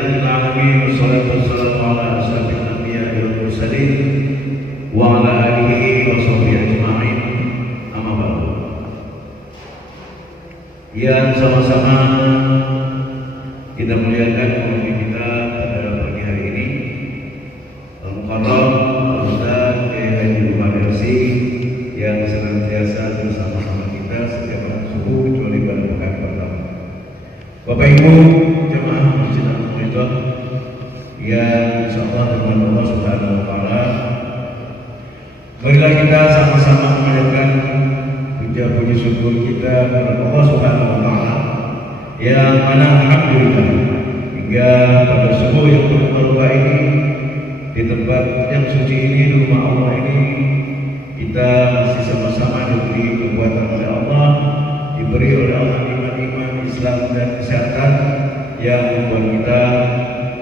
Rabbil alamin wassalatu wassalamu ala asyrafil anbiya'i wal mursalin wa ala alihi wa sahbihi ajma'in. Amma ba'du. Yang sama-sama kita muliakan Nabi kita pada pagi hari ini, Al-Mukarram Al-Ustaz Kiai Haji Umar Yarsi yang senantiasa bersama-sama kita setiap waktu subuh kecuali pada pekan pertama. Bapak Ibu jemaah Masjid Al-Mukarram yang insyaallah dengan Allah Subhanahu wa taala, marilah kita sama-sama mengajarkan puji syukur kita kepada Allah Subhanahu wa taala yang mana alhamdulillah hingga pada subuh yang berbarokah ini, di tempat yang suci ini, di rumah Allah ini, kita masih sama-sama diberi kekuatan oleh Allah, diberi oleh Allah iman, Islam dan kesehatan yang membuat kita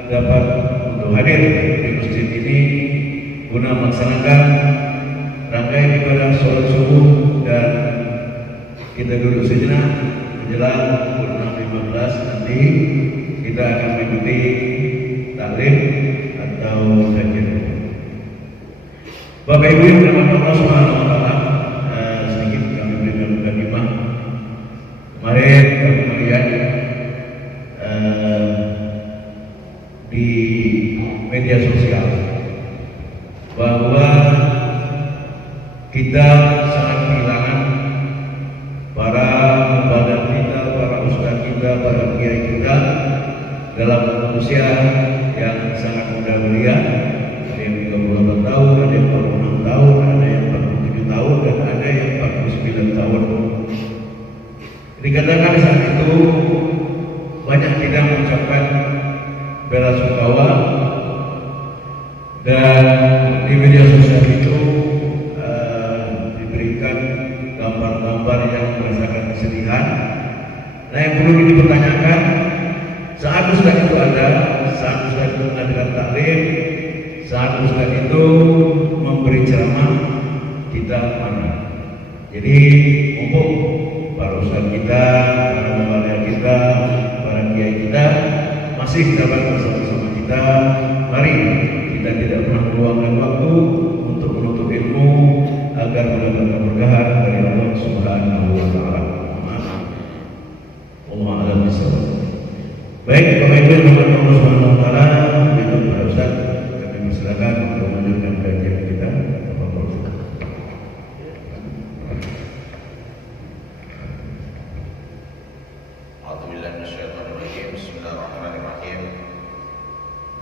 dapat untuk hadir di masjid ini guna melaksanakan rangkaian ibadah sholat subuh. Dan kita duduk sejenak menjelang pukul 6.15 nanti kita akan mengikuti taklim atau kajian. Bapak Ibu yang dirahmati Allah Subhanahu wa taala, sedikit kami berikan mukadimah. Kemarin kami melihat di media sosial bahwa kita sangat kehilangan para pembadan kita, para ustaz kita, para kiai kita dalam usia yang sangat muda belia. Ada yang 38 tahun, ada yang 46 tahun, ada yang 47 tahun, dan ada yang 49 tahun. Dikatakan saat itu banyak kita mengucapkan bela sungkawa, dan di media sosial itu diberikan gambar-gambar yang merasakan kesedihan. Nah, yang perlu dipertanyakan, saat ustaz itu ada, saat ustaz itu mengadakan taklim, saat ustaz itu memberi ceramah, kita mana? Jadi mumpung para ustaz kita, para mubaligh kita, para kiai kita masih dapat bersama-sama kita, mari kita tidak pernah meluangkan waktu untuk menuntut ilmu agar mendapatkan keberkahan dari Allah Subhanahu wa taala. Allah a'lam bishawab. Baik, Bapak Ibu yang dirahmati Allah Subhanahu wa taala, berikut para ustaz kami persilakan untuk melanjutkan kajian kita. Bismillahirrahmanirrahim.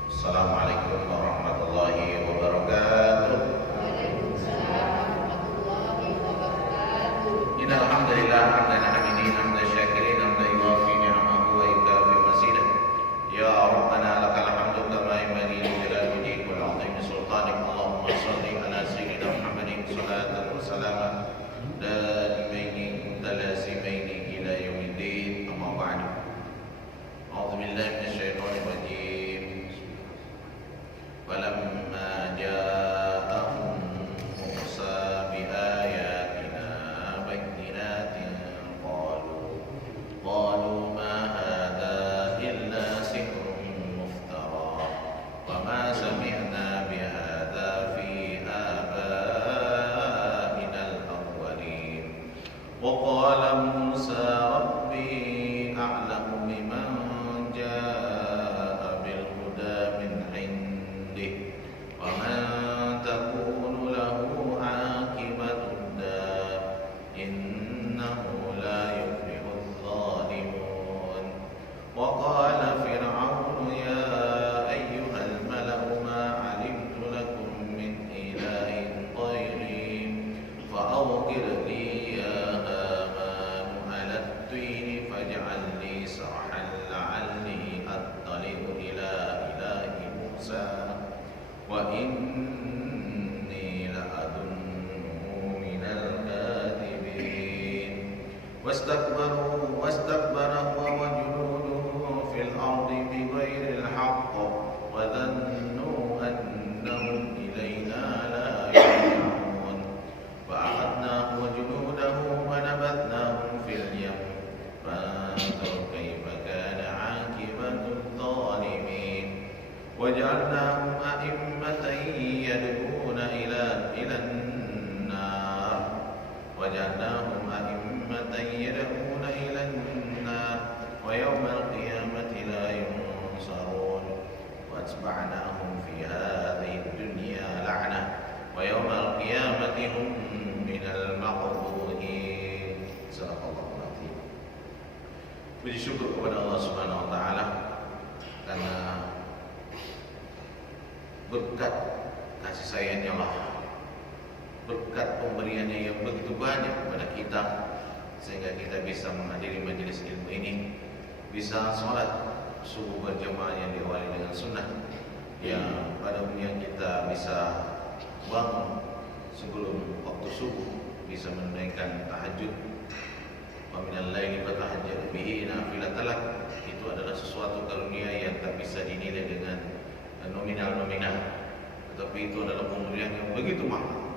Assalamualaikum warahmatullahi wabarakatuh. Innal hamdalillah hamdan hamidin hamdan syakirin hamdan yuwafi ni'amahu wa yukafi mazidah. Ya Rabbana lakal hamdu kama yanbaghi li jalali wajhika wa 'azimi sultanik. Allahumma shalli ala sayyidina Muhammadin salatan wa salaman daimaini mutalazimaini ila yaumiddin. Amma ba'du. A'udzu billahi minasyaitonir rajim. Falamma ja'ahum Musa biayatina bayyinatin qalu ma hadha illa sihrun muftara wa ma sami'na bihadha fi abaina al-awwalin. Wa qala Musa rabbi a'lamu biman ja'a bil huda min 'indih wa man takunu lahu 'aqibatud dar innahu la yuflihudh dhalimun. Wa qala fir'aunu ya ayyuhal mala'u ma 'alimtu lakum min ilahin ghairi fa awqir li ya hamanu 'ala at-tini faj'al li sarhan la'alli attali'u ila ilahi Musa wa inni la'adunnuhu minal kadhibin. Wastakbara huwa wa junuduhu fil ardi bighairil haqq wa dhannu annahum ilayna la yarji'un. Fa akhadnahu wa junudahu wa nabathnahum fil yam fanzur kayfa kana 'aqibatud dhalimin. وجعلناهم أئمة يدعون إلى النار وجعلناهم أئمة يدعون إلى النار ويوم القيامة لا ينصرون وأتبعناهم في هذه الدنيا لعنة ويوم القيامة هم من المقبوحين. Sadaqallahul Azim. Puji syukur kepada Allah Subhanahu wa taala karena berkat kasih sayangnya Allah, berkat pemberiannya yang begitu banyak kepada kita, sehingga kita bisa menghadiri majelis ilmu ini, bisa sholat subuh berjamaah yang diawali dengan sunnah, yang pada umumnya kita bisa bangun sebelum waktu subuh, bisa menunaikan tahajud. Wa minal laili fatahajjad bihi nafilatan lak. Itu adalah sesuatu karunia yang tak bisa dinilai dengan nominal, tetapi itu adalah pemberian yang begitu mahal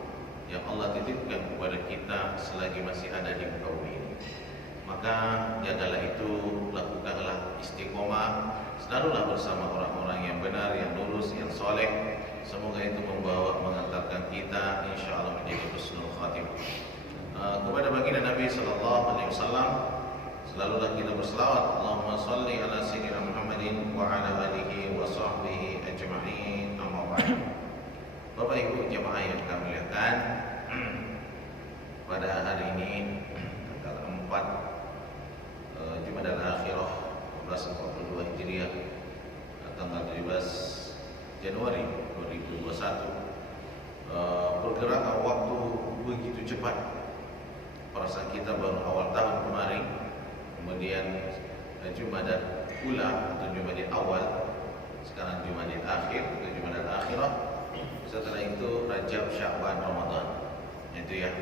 yang Allah titipkan kepada kita selagi masih ada di muka bumi ini. Maka jagalah itu, lakukanlah istiqomah, selalulah bersama orang-orang yang benar, yang lurus, yang soleh. Semoga itu mengantarkan kita insyaallah menjadi husnul khatimah. Kepada baginda Nabi sallallahu alaihi wasallam selalulah kita berselawat, Allahumma shalli ala sayyidina Muhammadin wa ala alihi wa sahbihi ajma'in. Amma ba'd. Bapak Ibu jemaah yang kami muliakan, pada hari ini tanggal 4 Jumadal Akhirah 1442 Hijriah, tanggal 17 Januari 2021, pergerakan waktu begitu cepat. Perasaan kita baru awal tahun kemarin, kemudian Jumadal Ula atau Jumadil Awal, sekarang Jumadil Akhir atau Jumadal Akhirah, setelah itu Rajab, Sya'ban, Ramadan. Itu ya.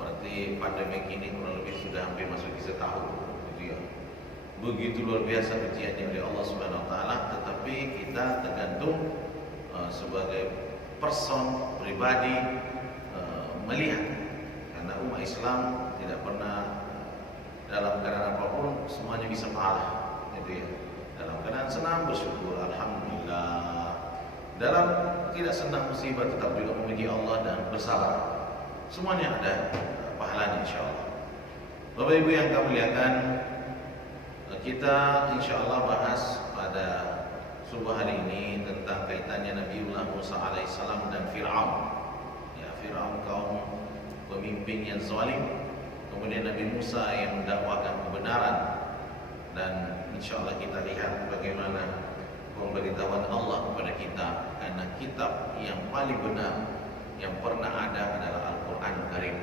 Berarti pandemi ini kurang lebih sudah hampir masuk di setahun, gitu ya. Begitu luar biasa ujiannya oleh Allah Subhanahu wa taala, tetapi kita tergantung sebagai person pribadi melihat, karena umat Islam tidak pernah dalam keadaan apapun semuanya bisa pahala, gitu ya. Dalam keadaan senang bersyukur alhamdulillah, dalam tidak senang musibah tetap juga memuji Allah dan bersabar. Semuanya ada pahalanya insyaallah. Bapak Ibu yang kami muliakan, kita insyaallah bahas pada subuh hari ini tentang kaitannya Nabiullah Musa alaihissalam dan Fir'aun. Ya, Fir'aun kaum pemimpin yang zalim, kemudian Nabi Musa yang mendakwakan kebenaran, dan insyaallah kita lihat bagaimana pemberitahuan Allah kepada kita, karena kitab yang paling benar yang pernah ada adalah Al-Quran Karim.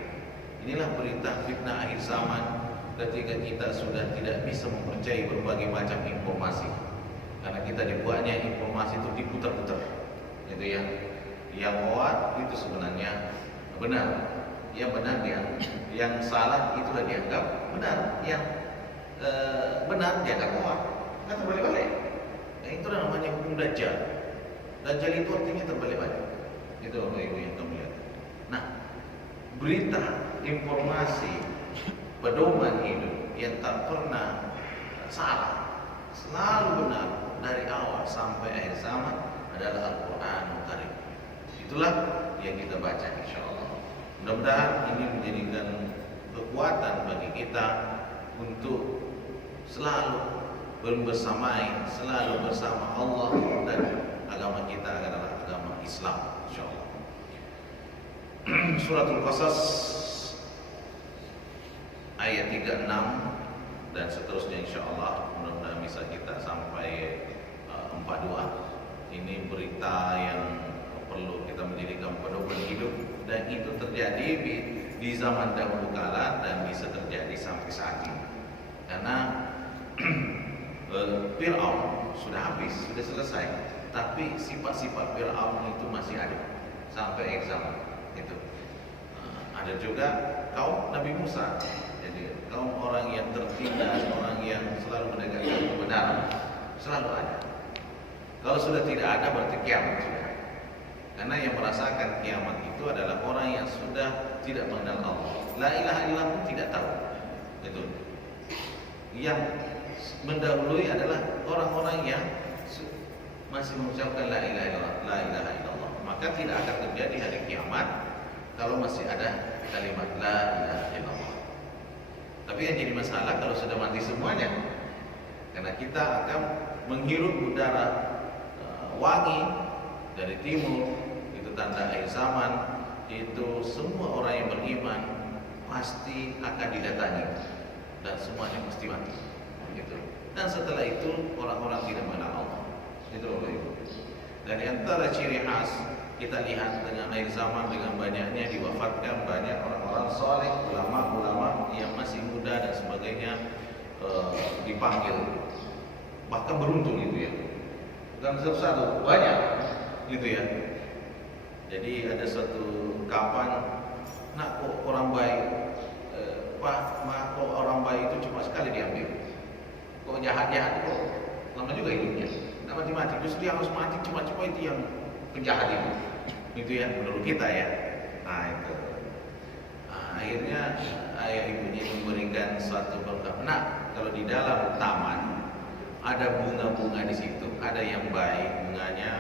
Inilah berita fitnah akhir zaman, ketika kita sudah tidak bisa mempercayai berbagai macam informasi, karena kita dibuatnya informasi itu diputar-putar, gitu ya. Yang hoax itu sebenarnya benar, yang benar yang salah itulah dianggap benar, yang benar dianggap hoax. Kan terbalik-balik. Nah, itulah namanya hukum Dajjal. Dajjal itu artinya terbalik-balik. Itu Bapak Ibu yang kami lihat. Nah, berita, informasi, pedoman hidup yang tak pernah salah, selalu benar dari awal sampai akhir zaman adalah Al-Quran Karim. Itulah yang kita baca insyaallah. Mudah-mudahan ini menjadikan kekuatan bagi kita untuk selalu bersamai, selalu bersama Allah, dan agama kita adalah agama Islam insyaallah. Suratul Qasas ayat 36 dan seterusnya insyaallah, mudah-mudahan bisa kita sampai 42. Ini berita yang perlu kita menjadikan pedoman hidup, dan itu terjadi di zaman dahulu kala dan bisa terjadi sampai saat ini. Karena Fir'aun sudah habis, sudah selesai, tapi sifat-sifat Fir'aun itu masih ada sampai akhir zaman. Itu ada juga kaum Nabi Musa, jadi kaum orang yang tertindas, orang yang selalu menegakkan kebenaran, selalu ada. Kalau sudah tidak ada berarti kiamat sudah. Karena yang merasakan kiamat itu adalah orang yang sudah tidak mengenal Allah, la ilaha illallah pun tidak tahu. Itu yang mendahului adalah orang-orang yang masih mengucapkan la ilaha illallah, la ilaha illallah, maka tidak akan terjadi hari kiamat kalau masih ada kalimat la ilaha illallah. Tapi yang jadi masalah kalau sudah mati semuanya, karena kita akan menghirup udara wangi dari timur, itu tanda akhir zaman. Itu semua orang yang beriman pasti akan didatangi dan semuanya pasti mati. Gitu. Dan setelah itu orang-orang tidak mengenal Allah. Itu Bapak Ibu. Dan di antara ciri khas kita lihat dengan akhir zaman, dengan banyaknya diwafatkan banyak orang-orang soleh, ulama-ulama yang masih muda dan sebagainya dipanggil. Bahkan beruntung itu ya. Bukan satu-satu, banyak gitu ya. Jadi ada suatu kapan, nak kok orang baik, Pak, kok orang baik itu cuma sekali diambil. Kok jahat-jahat kok lama juga hidupnya. Nggak mati-mati, justru yang harus mati cuma itu yang penjahat itu. Itu ya menurut kita ya. Nah itu. Nah, akhirnya ayah ibunya memberikan suatu berkah. Nah, kalau di dalam taman ada bunga-bunga di situ, ada yang baik bunganya,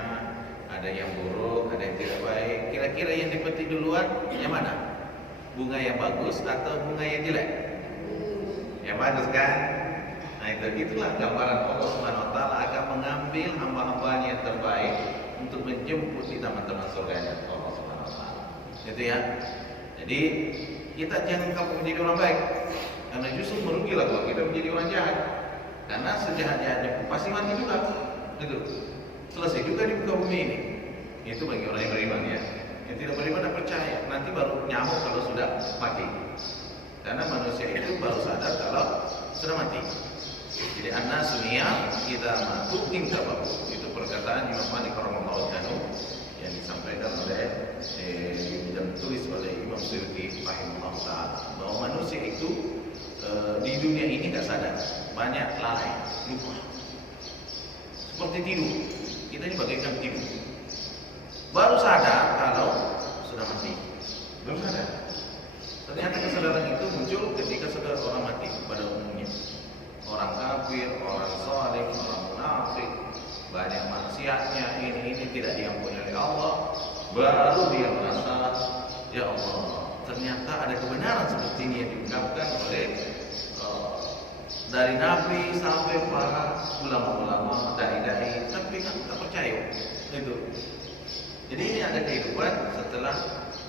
ada yang buruk, ada yang tidak baik. Kira-kira yang dipetik duluan yang mana? Bunga yang bagus atau bunga yang jelek? Yang bagus kan? Nah itulah gambaran Allah Subhanahu wa taala akan mengambil hamba-hambanya yang terbaik untuk menjemput di taman-taman surganya Allah Subhanahu wa taala. Gitu ya. Jadi kita jangan kamu menjadi orang baik, karena justru merugilah kalau kita menjadi orang jahat. Karena sejahat-jahatnya pasti mati juga. Gitu. Selesai juga di muka bumi ini. Itu bagi orang yang beriman ya. Yang tidak beriman tidak percaya, nanti baru nyamuk kalau sudah mati. Karena manusia itu baru sadar kalau sudah mati. Jadi an-nasu niyam idza matu intabahu. Itu perkataan Imam Malik rahimahullah yang disampaikan oleh yang ditulis oleh Imam Suyuti rahimahullah taala, bahwa manusia itu di dunia ini enggak sadar, banyak lalai, lupa. Seperti tidur. Kita ini bagaikan tidur. Baru sadar kalau sudah mati. Baru sadar. Ternyata kesadaran itu muncul ketika sudah orang mati pada umumnya. Orang kafir, orang zalim, orang munafik, banyak maksiatnya, ini tidak diampuni oleh Allah. Baru dia merasa, ya Allah, ternyata ada kebenaran seperti ini yang diungkapkan oleh dari Nabi sampai para ulama-ulama, dai-dai, tapi kan tak percaya. Itu. Jadi ini ada kehidupan setelah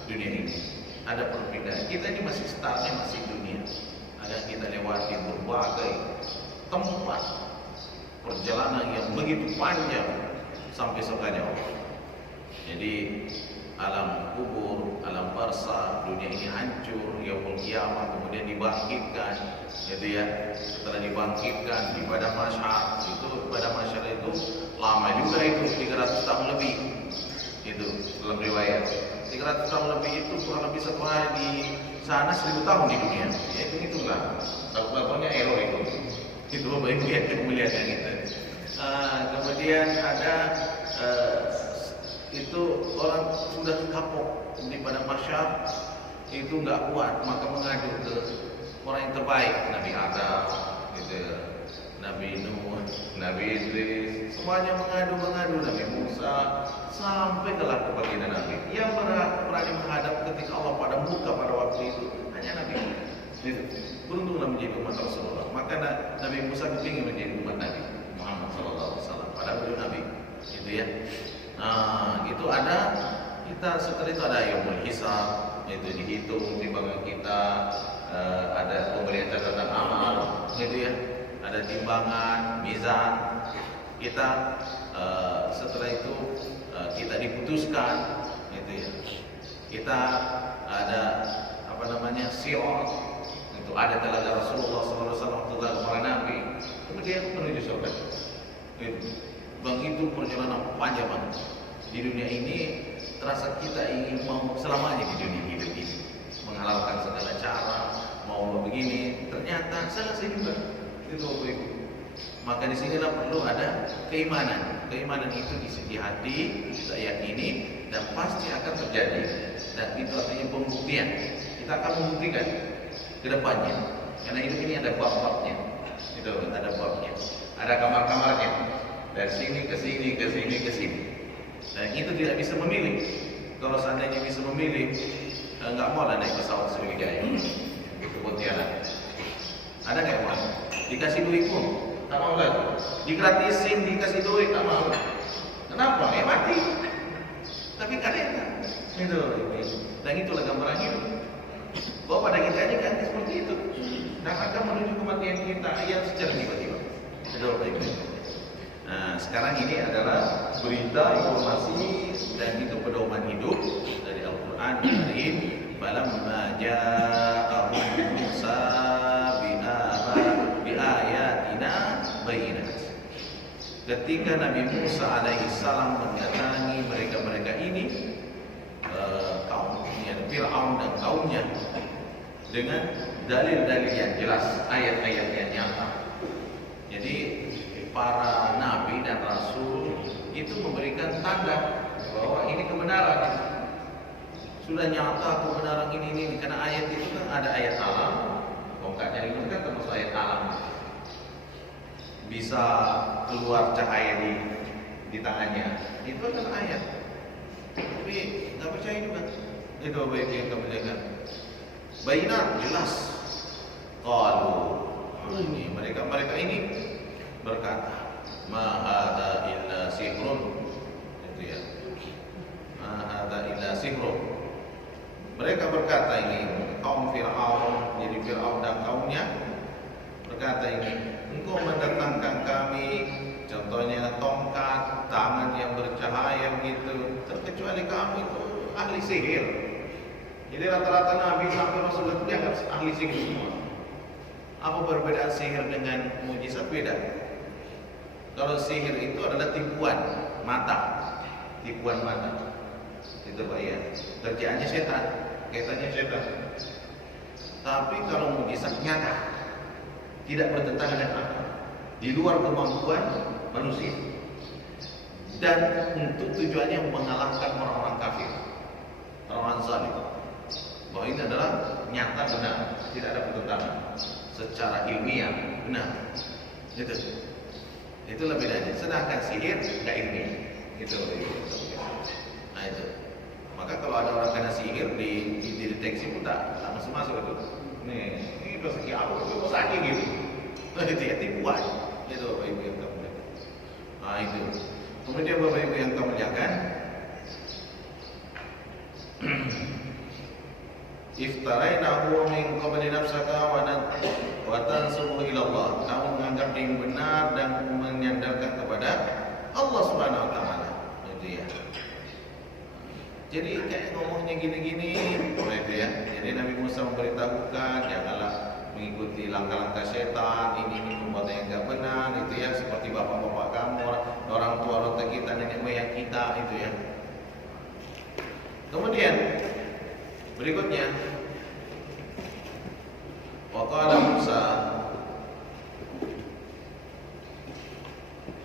dunia ini. Ada perbedaan. Kita ini masih startnya masih dunia. Ada kita lewati berbagai tempat perjalanan yang begitu panjang sampai surganya Allah. Jadi alam kubur, alam barzakh, dunia ini hancur, yaumul qiyamah, kemudian dibangkitkan, gitu ya. Setelah dibangkitkan di padang mahsyar, itu padang mahsyar itu lama juga itu 300 tahun lebih. Itu dalam riwayat 300 tahun lebih itu kurang lebih satu hari di sana 1000 tahun di dunia. Ya itulah kalkulatornya error itu Bapak Ibu yang melihatnya gitu. Kemudian ada itu orang sudah kapok di padang mahsyar, itu nggak kuat, maka mengadu ke orang yang terbaik, Nabi Adam, gitu, Nabi Nuh, Nabi Idris, semuanya mengadu Nabi Musa, sampai kelak kepada Nabi yang berani menghadap ketika Allah pada muka pada waktu itu hanya Nabi. Itu beruntunglah menjadi umat Rasulullah. Maka Nabi Musa kepingin menjadi umat Nabi Muhammad SAW. Pada beliau Nabi, gitu ya. Nah, itu ada kita setelah itu ada yaumul hisab, itu dihitung timbangan kita, ada pemberian catatan amal, gitu ya. Ada timbangan, mizan. Kita setelah itu kita diputuskan, gitu ya. Kita ada apa namanya sirat, itu ada telaga Rasulullah SAW, telaga para nabi, kemudian menuju surga. Bang itu perjalanan panjang banget. Di dunia ini terasa kita ingin mau selamanya di dunia hidup ini, menghalalkan segala cara, mau begini, ternyata selesai juga. Itu Bapak Ibu. Maka di sinilah perlu ada keimanan. Keimanan itu di segi hati, kita yakini dan pasti akan terjadi. Dan itu artinya pembuktian. Kita akan membuktikan ke depannya. Karena hidup ini ada bab-babnya. Itu ada babnya. Ada kamar-kamarnya. dari sini ke sini ke sini ke sini. Dan itu tidak bisa memilih. Kalau seandainya bisa memilih, nggak mau lah naik pesawat Sriwijaya ke Pontianak. Ada nggak yang mau? Dikasih duit pun tak mau kan? Digratisin, dikasih duit tak mau. Kenapa? Mati. Tapi kalian itu. Dan itulah gambaran hidup. Bahwa pada kita ini kan seperti itu. Dan akan menuju kematian kita yang secara tiba-tiba. Itu baik-baik. Nah, sekarang ini adalah berita, informasi dan itu pedoman hidup dari Al-Quran Karim. Falamma ja'ahum Musa biayatina bayyinat. Ketika Nabi Musa alaihi salam mendatangi mereka-mereka ini, kaumnya Fir'aun dan kaumnya dengan dalil-dalil yang jelas, ayat-ayat yang nyata. Jadi para nabi dan rasul itu memberikan tanda bahwa ini kebenaran. Sudah nyata kebenaran ini karena ayat itu kan ada ayat alam. Tongkatnya itu kan termasuk ayat alam. Bisa keluar cahaya di tangannya. Itu kan ayat. Tapi nggak percaya juga. Itu baik yang kamu jaga. Bayinat jelas. Qalu ini mereka ini berkata, ma hadza illa sihrun. Itu ya. Ma hadza illa sihrun. Mereka berkata ini kaum Fir'aun, jadi Fir'aun dan kaumnya berkata ini, engkau mendatangkan kami, contohnya tongkat, tangan yang bercahaya begitu, terkecuali kamu itu ahli sihir. Jadi rata-rata Nabi sampai Rasulullah itu dianggap ahli sihir semua. Apa perbedaan sihir dengan mujizat? Beda. Kalau sihir itu adalah tipuan mata, tipuan mata. Itu Pak ya. Kerjaannya setan, kaitannya setan. Tapi kalau mujizat nyata, tidak bertentangan dengan apa, di luar kemampuan manusia, dan untuk tujuannya mengalahkan orang-orang kafir, orang-orang zalim. Bahwa ini adalah nyata benar, tidak ada pertentangan, secara ilmiah benar. Itulah bedanya. Sedangkan sihir tidak ilmiah. Itu. Nah itu. Maka kalau ada orang kena sihir dideteksi pun tak masuk itu. Nih, ini dosa apa? Dosa sakit gitu. Nah itu ya tipuan. Itu Bapak Ibu yang kamu lihat. Nah itu. Kemudian Bapak Ibu yang kamu lihatkan, iftarainahu min qabli nafsaka wa tansubu ila Allah. Kamu menganggap dia benar dan menyandarkan kepada Allah Subhanahu wa taala. Itu ya. Jadi kayak ngomongnya gini-gini, itu ya. Jadi Nabi Musa memberitahukan janganlah mengikuti langkah-langkah setan, ini perbuatan yang enggak benar, itu ya, seperti bapak-bapak kamu, orang tua kita, nenek moyang kita, itu ya. Kemudian berikutnya, wa qala Musa,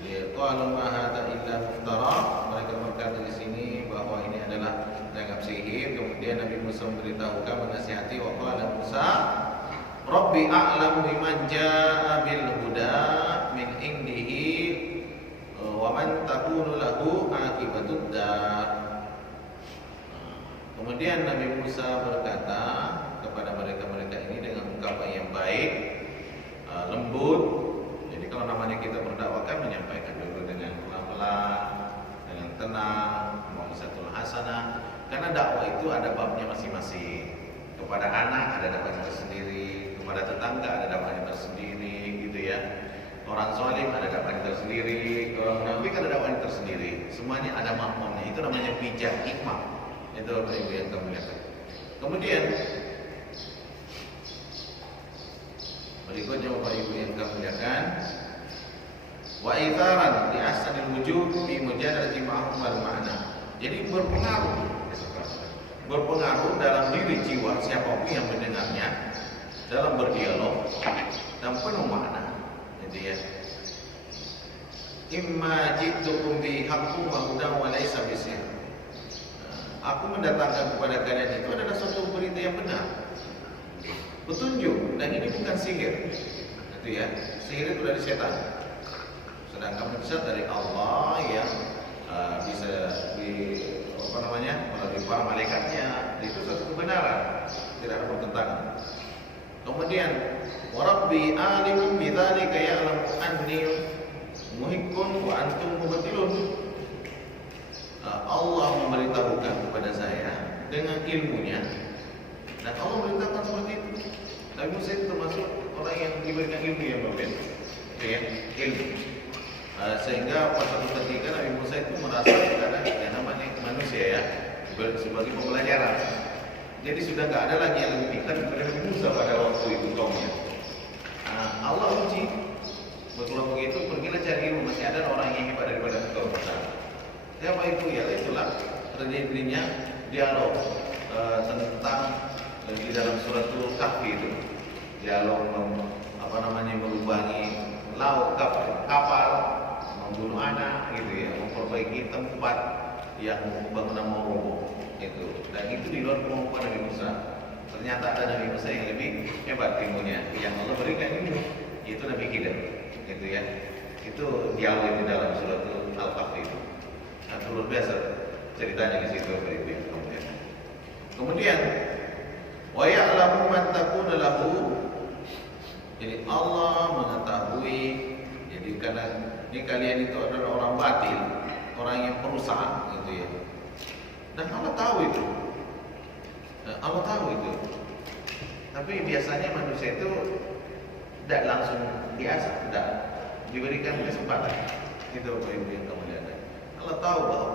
ya qalu ma hadza illa muftara. Mereka berkata di sini bahwa ini adalah dianggap sihir. Kemudian Nabi Musa memberitahukan, menasihati, wa qala Musa Rabbi a'lamu biman jaa'a bil huda min indihi wa man takunu lahu aqibatud dar. Kemudian Nabi Musa berkata kepada mereka-mereka ini dengan ungkapan yang baik, lembut. Jadi kalau namanya kita berdakwakan, menyampaikan dulu dengan pelan-pelan, dengan tenang, mau'izatul hasanah. Karena dakwah itu ada babnya masing-masing. Kepada anak ada dakwahnya tersendiri, kepada tetangga ada dakwahnya tersendiri, gitu ya. Orang zalim ada dakwahnya tersendiri, orang munafik ada dakwahnya tersendiri. Semuanya ada makmumnya. Itu namanya bijak, hikmah. Itu Bapak Ibu yang kamu lihat. Kemudian berikutnya Bapak Ibu yang kamu lihatkan, wa itharan li ahsanil wujud bi mujadalati ma'hum wal ma'na. Jadi berpengaruh dalam diri jiwa siapapun yang mendengarnya dalam berdialog dan penuh makna. Itu ya. Imma jitukum bi haqqin wa hudan wa laysa bisir. Aku mendatangkan kepada kalian itu adalah suatu berita yang benar, petunjuk, dan ini bukan sihir. Itu ya, sihir itu dari setan. Sedangkan mujizat dari Allah yang bisa melalui para malaikatnya, itu suatu kebenaran, tidak ada pertentangan. Kemudian warabbi alimun bidzalika ya'lamu anni muhiqqun wa antum mubtilun. Allah memberitahukan kepada saya dengan ilmunya, dan Allah memberitahukan seperti itu. Nabi Musa itu termasuk orang yang diberikan ilmu yang berbeda, ya, ilmu. Sehingga pada suatu ketika Nabi Musa itu merasa ada yang namanya manusia ya, sebagai pembelajaran. Jadi sudah nggak ada lagi yang lebih pintar daripada Nabi Musa pada waktu itu kaumnya. Allah uji, kalau begitu pergilah cari ilmu, masih ada orang yang hebat daripada engkau. Siapa itu? Ya itulah terjadinya dialog tentang di dalam suratul Kahfi itu, dialog melubangi laut kapal, membunuh anak gitu ya, memperbaiki tempat yang bangunan mau roboh itu. Dan itu di luar kemampuan Nabi Musa. Ternyata ada Nabi Musa yang lebih hebat ilmunya, yang Allah berikan ilmu, yaitu Nabi Khidir gitu ya. Itu dialog di dalam suratul Al-Kahfi itu. Sangat luar biasa ceritanya di situ Bapak Ibu yang kemudian. Kemudian wa ya'lamu man takuna lahu. Jadi Allah mengetahui, jadi karena ini kalian itu adalah orang batil, orang yang perusak gitu ya. Dan Allah tahu itu. Allah tahu itu. Tapi biasanya manusia itu tidak langsung biasa, tidak diberikan kesempatan. Itu Bapak Ibu yang kamu lihat. Allah tahu bahwa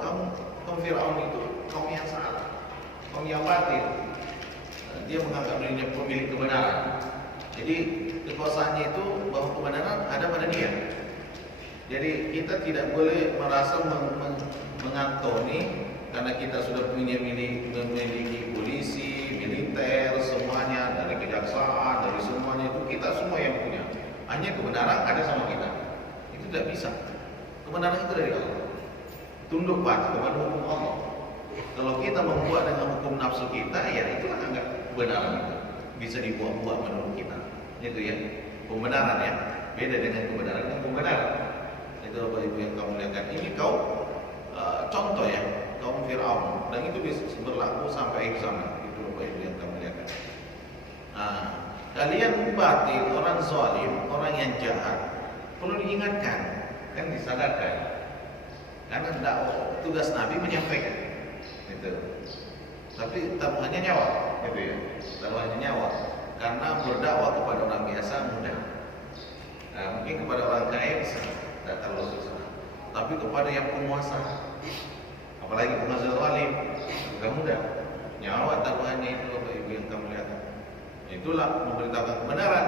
kaum Firaun itu kaum yang salah, kaum yang batil. Dia menganggap dirinya pemilik kebenaran. Jadi kekuasaannya itu bahwa kebenaran ada pada dia. Jadi kita tidak boleh merasa mengantoni karena kita sudah memiliki polisi, militer, semuanya, dari kejaksaan, dari semuanya itu kita semua yang punya. Hanya kebenaran ada sama kita. Itu tidak bisa. Kebenaran itu dari Allah. Tunduk patuh kepada hukum Allah. Kalau kita membuat dengan hukum nafsu kita, ya itulah anggap kebenaran itu. Bisa dibuat-buat menurut kita. Itu ya, pembenaran ya. Beda dengan kebenaran dan pembenaran. Itu Bapak Ibu yang kamu lihatkan. Ini kaum contoh ya, kaum Firaun. Dan itu bisa berlaku sampai zaman. Itu Bapak Ibu yang kamu lihatkan. Kalian batil, orang zalim, orang yang jahat, perlu diingatkan, kan disadarkan. Karena dakwah tugas Nabi menyampaikan, gitu. Tapi taruhannya nyawa, gitu ya. Taruhannya nyawa. Karena berdakwah kepada orang biasa mudah. Mungkin kepada orang kaya bisa, tidak terlalu susah. Tapi kepada yang penguasa, apalagi penguasa zalim, tidak mudah. Nyawa taruhannya itu Bapak Ibu yang kamu lihat. Itulah memberitakan kebenaran.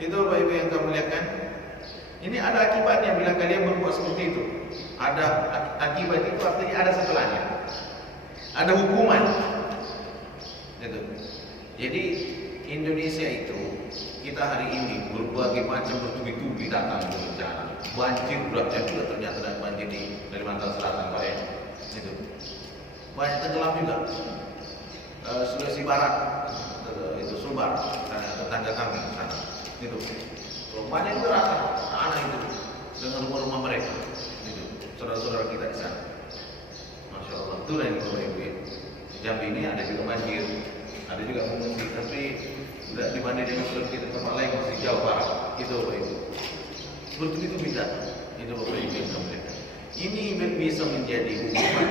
Itu Bapak Ibu yang kamu lihatkan. Ini ada akibatnya bila kalian berbuat seperti itu. Ada akibat itu artinya ada setelahnya. Ada hukuman. Gitu. Jadi Indonesia itu kita hari ini berbagai macam bertubi-tubi datang bencana. Banjir dahsyat juga ternyata dan banjir di Kalimantan Selatan Pak ya. Gitu. Banyak tenggelam juga. Sulawesi Barat itu Sumbar, tetangga kami sana. Gitu. Banyak juga rata anak itu dengan rumah-rumah mereka. Gitu. Saudara-saudara kita di sana. Masya Allah. Itulah yang Bapak Ibu ya. Jambi ini ada juga banjir, ada juga mengungsi, tapi tidak dibanding dengan Sulawesi kita tempat lain masih jauh barat. Itu Bapak Ibu. Seperti itu bisa. Itu Bapak Ibu yang kamu lihat. Ini bisa menjadi hukuman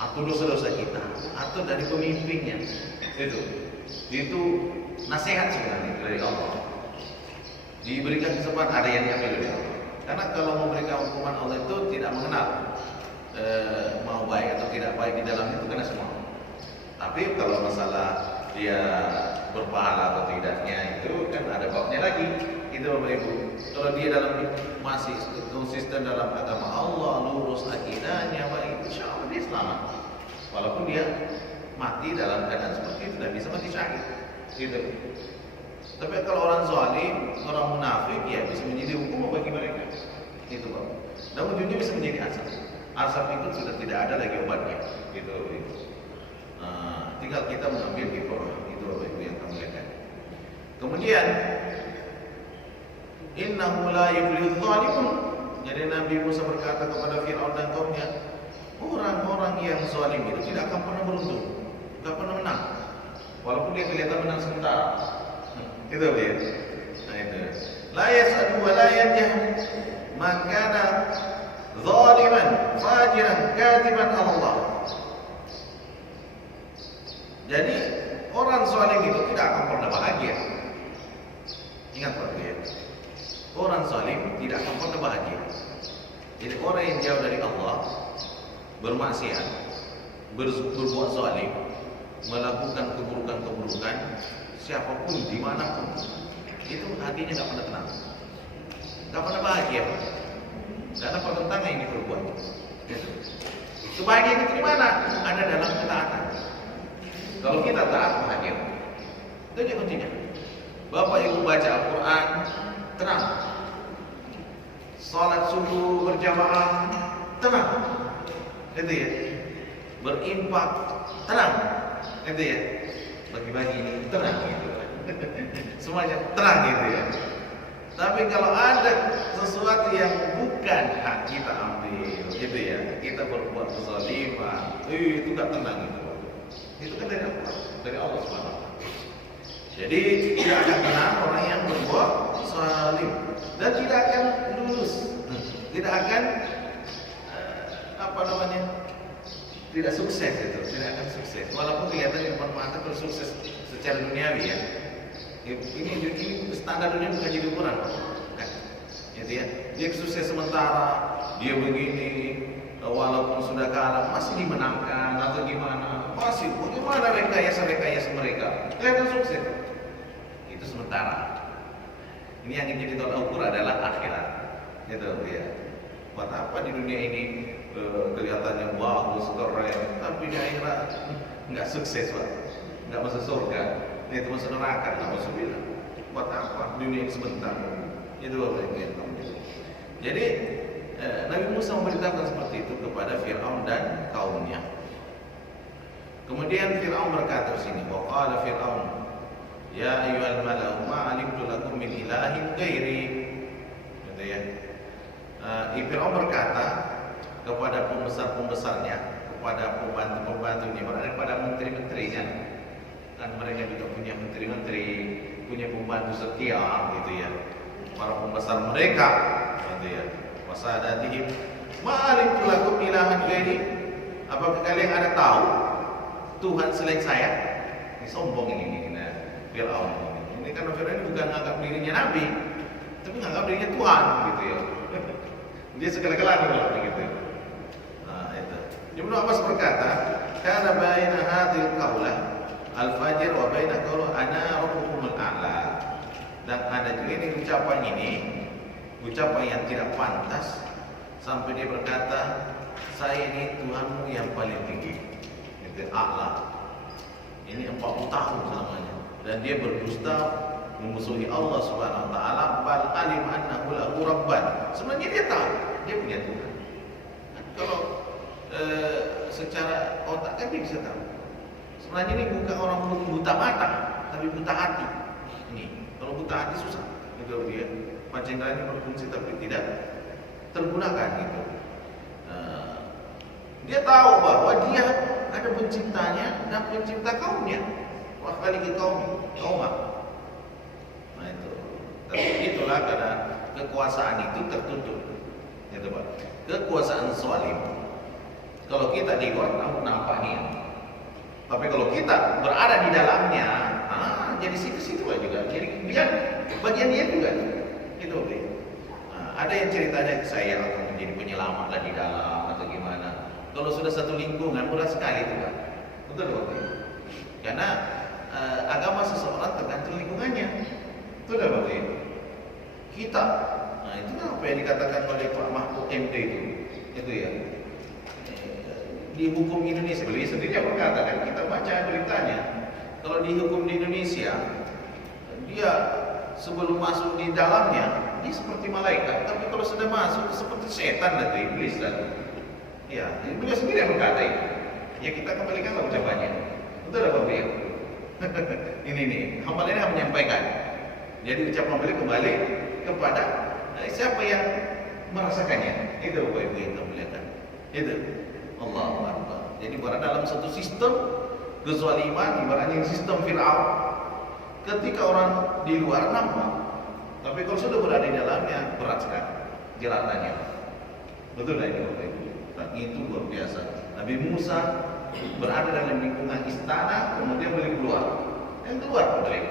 atau dosa-dosa kita atau dari pemimpinnya. Itu nasihat sebenarnya dari Allah. Diberikan kesempatan, ada yang diambil dari Allah. Karena kalau memberikan hukuman Allah itu tidak mengenal mau baik atau tidak baik di dalamnya, itu kena semua. Tapi kalau masalah dia berpahala atau tidaknya itu kan ada babnya lagi. Itu Bapak Ibu. Kalau dia dalam masih konsisten dalam agama Allah, lurus akidahnya, insya Allah dia selamat. Walaupun dia mati dalam keadaan seperti itu, tidak bisa mati syahid. Gitu. Tapi kalau orang zalim, orang munafik, ya bisa menjadi hukum bagi mereka. Itu Pak. Dan ujungnya bisa menjadi asap. Asap itu sudah tidak ada lagi obatnya. Gitu. Tinggal kita mengambil ibrah. Itu Bapak Ibu yang kami lihat. Kemudian Innahu la yuflihudz zalimun. Jadi Nabi Musa berkata kepada Firaun dan kaumnya, orang-orang yang zalim itu tidak akan pernah beruntung, tidak pernah menang. Walaupun dia kelihatan menang sementara. Itu dia. Nah itu. La yas'adu wa la yanjah man kana zaliman fajiran kadiban Allah. Jadi orang zalim itu tidak akan pernah bahagia. Ingat Pak ya. Orang zalim tidak akan pernah bahagia. Jadi orang yang jauh dari Allah, bermaksiat, berbuat zalim, melakukan keburukan-keburukan, siapapun dimanapun, itu hatinya tidak pernah tenang, tidak pernah bahagia, karena pertentangan yang diperbuat. Kebahagiaan itu di mana? Ada dalam ketaatan. Kalau kita taat, bahagia. Itu dia kuncinya. Bapak Ibu baca Al-Quran, tenang. Salat subuh berjamaah, tenang. Itu ya. Berinfak, tenang. Itu ya. Bagi-bagi ini tenang gitu. Semuanya tenang gitu ya. Tapi kalau ada sesuatu yang bukan hak kita ambil, gitu ya. Kita berbuat kezaliman, itu gak tenang gitu. Itu kan dari Allah SWT. Jadi tidak akan tenang orang yang berbuat zalim dan tidak akan lulus, tidak akan tidak sukses itu, tidak akan sukses. Walaupun kelihatan di depan mata sukses secara duniawi ya. Ini standar dunia bukan jadi ukuran, bukan. Gitu ya. Dia sukses sementara, dia begini, walaupun sudah kalah masih dimenangkan atau gimana? Masih bagaimana rekayasa mereka? Kelihatan sukses. Itu sementara. Ini yang jadi tolak ukur adalah akhirat. Gitu ya. Buat apa di dunia ini kelihatannya bagus, keren, tapi di akhirat nggak sukses Pak, nggak masuk surga, itu masuk neraka, nggak masuk bilang. Buat apa? Dunia ini sebentar. Itu apa yang kita. Jadi Nabi Musa memberitakan seperti itu kepada Fir'aun dan kaumnya. Kemudian Fir'aun berkata di sini, wa qala Fir'aun, ya ayyuhal mala'u ma 'alimtu lakum min ilahin ghairi. Gitu ya. Fir'aun berkata kepada pembesar-pembesarnya, kepada pembantu-pembantunya, berada kepada menteri-menterinya. Kan mereka juga punya menteri-menteri, punya pembantu setia, gitu ya. Para pembesar mereka, gitu ya. Wasadatihim, ma'alimtu lakum ilahan ghairi. Apakah kalian ada tahu Tuhan selain saya? Ini sombong ini Fir'aun. Ini karena Fir'aun ini bukan menganggap dirinya nabi, tapi menganggap dirinya Tuhan, gitu ya. Dia segala-galanya kalau begitu. Nah, itu. Ibnu Abbas berkata, "Kana baina hadhil qaulah al-fajr wa baina qaul ana rabbukumul a'la." Dan ada juga ini ucapan yang tidak pantas sampai dia berkata, "Saya ini Tuhanmu yang paling tinggi." Itu a'la. Ini 40 tahun selamanya. Dan dia berdusta memusuhi Allah Subhanahu wa taala, bal alim annahu lahu rabban. Sebenarnya dia tahu dia punya Tuhan. Kalau secara otak kan dia bisa tahu. Sebenarnya ini bukan orang buta mata, tapi buta hati. Ini kalau buta hati susah. Itu dia. Pancenderan ini berfungsi tapi tidak tergunakan gitu. Dia tahu bahwa dia ada penciptanya dan pencipta kaumnya. Wa khaliqi qaumah. Nah itu. Tapi itulah karena kekuasaan itu tertutup. Gitu Pak. Kekuasaan zalim. Kalau kita di luar nampaknya. Tapi kalau kita berada di dalamnya, jadi situ-situ juga. Jadi dia bagian dia juga. Gitu deh. Ada yang ceritanya saya akan menjadi penyelamat lah di dalam atau gimana. Kalau sudah satu lingkungan mudah sekali itu Pak. Betul Pak. Karena agama seseorang tergantung lingkungannya. Itu dah Pak. Kita, nah itu apa yang dikatakan oleh Pak Mahfud MD itu ya. Di hukum Indonesia, beliau sendiri yang berkata kan, kita baca beritanya. Kalau di hukum di Indonesia, dia sebelum masuk di dalamnya, dia seperti malaikat. Tapi kalau sudah masuk, seperti setan atau iblis lagi. Ya, beliau sendiri yang berkata itu. Ya kita kembalikanlah ucapannya. Betul apa beliau? Ini nih, hamba ini menyampaikan. Jadi ucapan beliau kembali kepada siapa yang merasakannya. Itu Bapak Ibu yang muliakan. Itu Allahu Akbar. Jadi berada dalam satu sistem kezaliman, ibaratnya sistem Fir'aun. Ketika orang di luar nampak, tapi kalau sudah berada di dalamnya berat sekali jelatannya. Betul lah ini Bapak Ibu. Dan itu luar biasa. Nabi Musa berada dalam lingkungan istana, kemudian beliau keluar. Yang keluar beliau.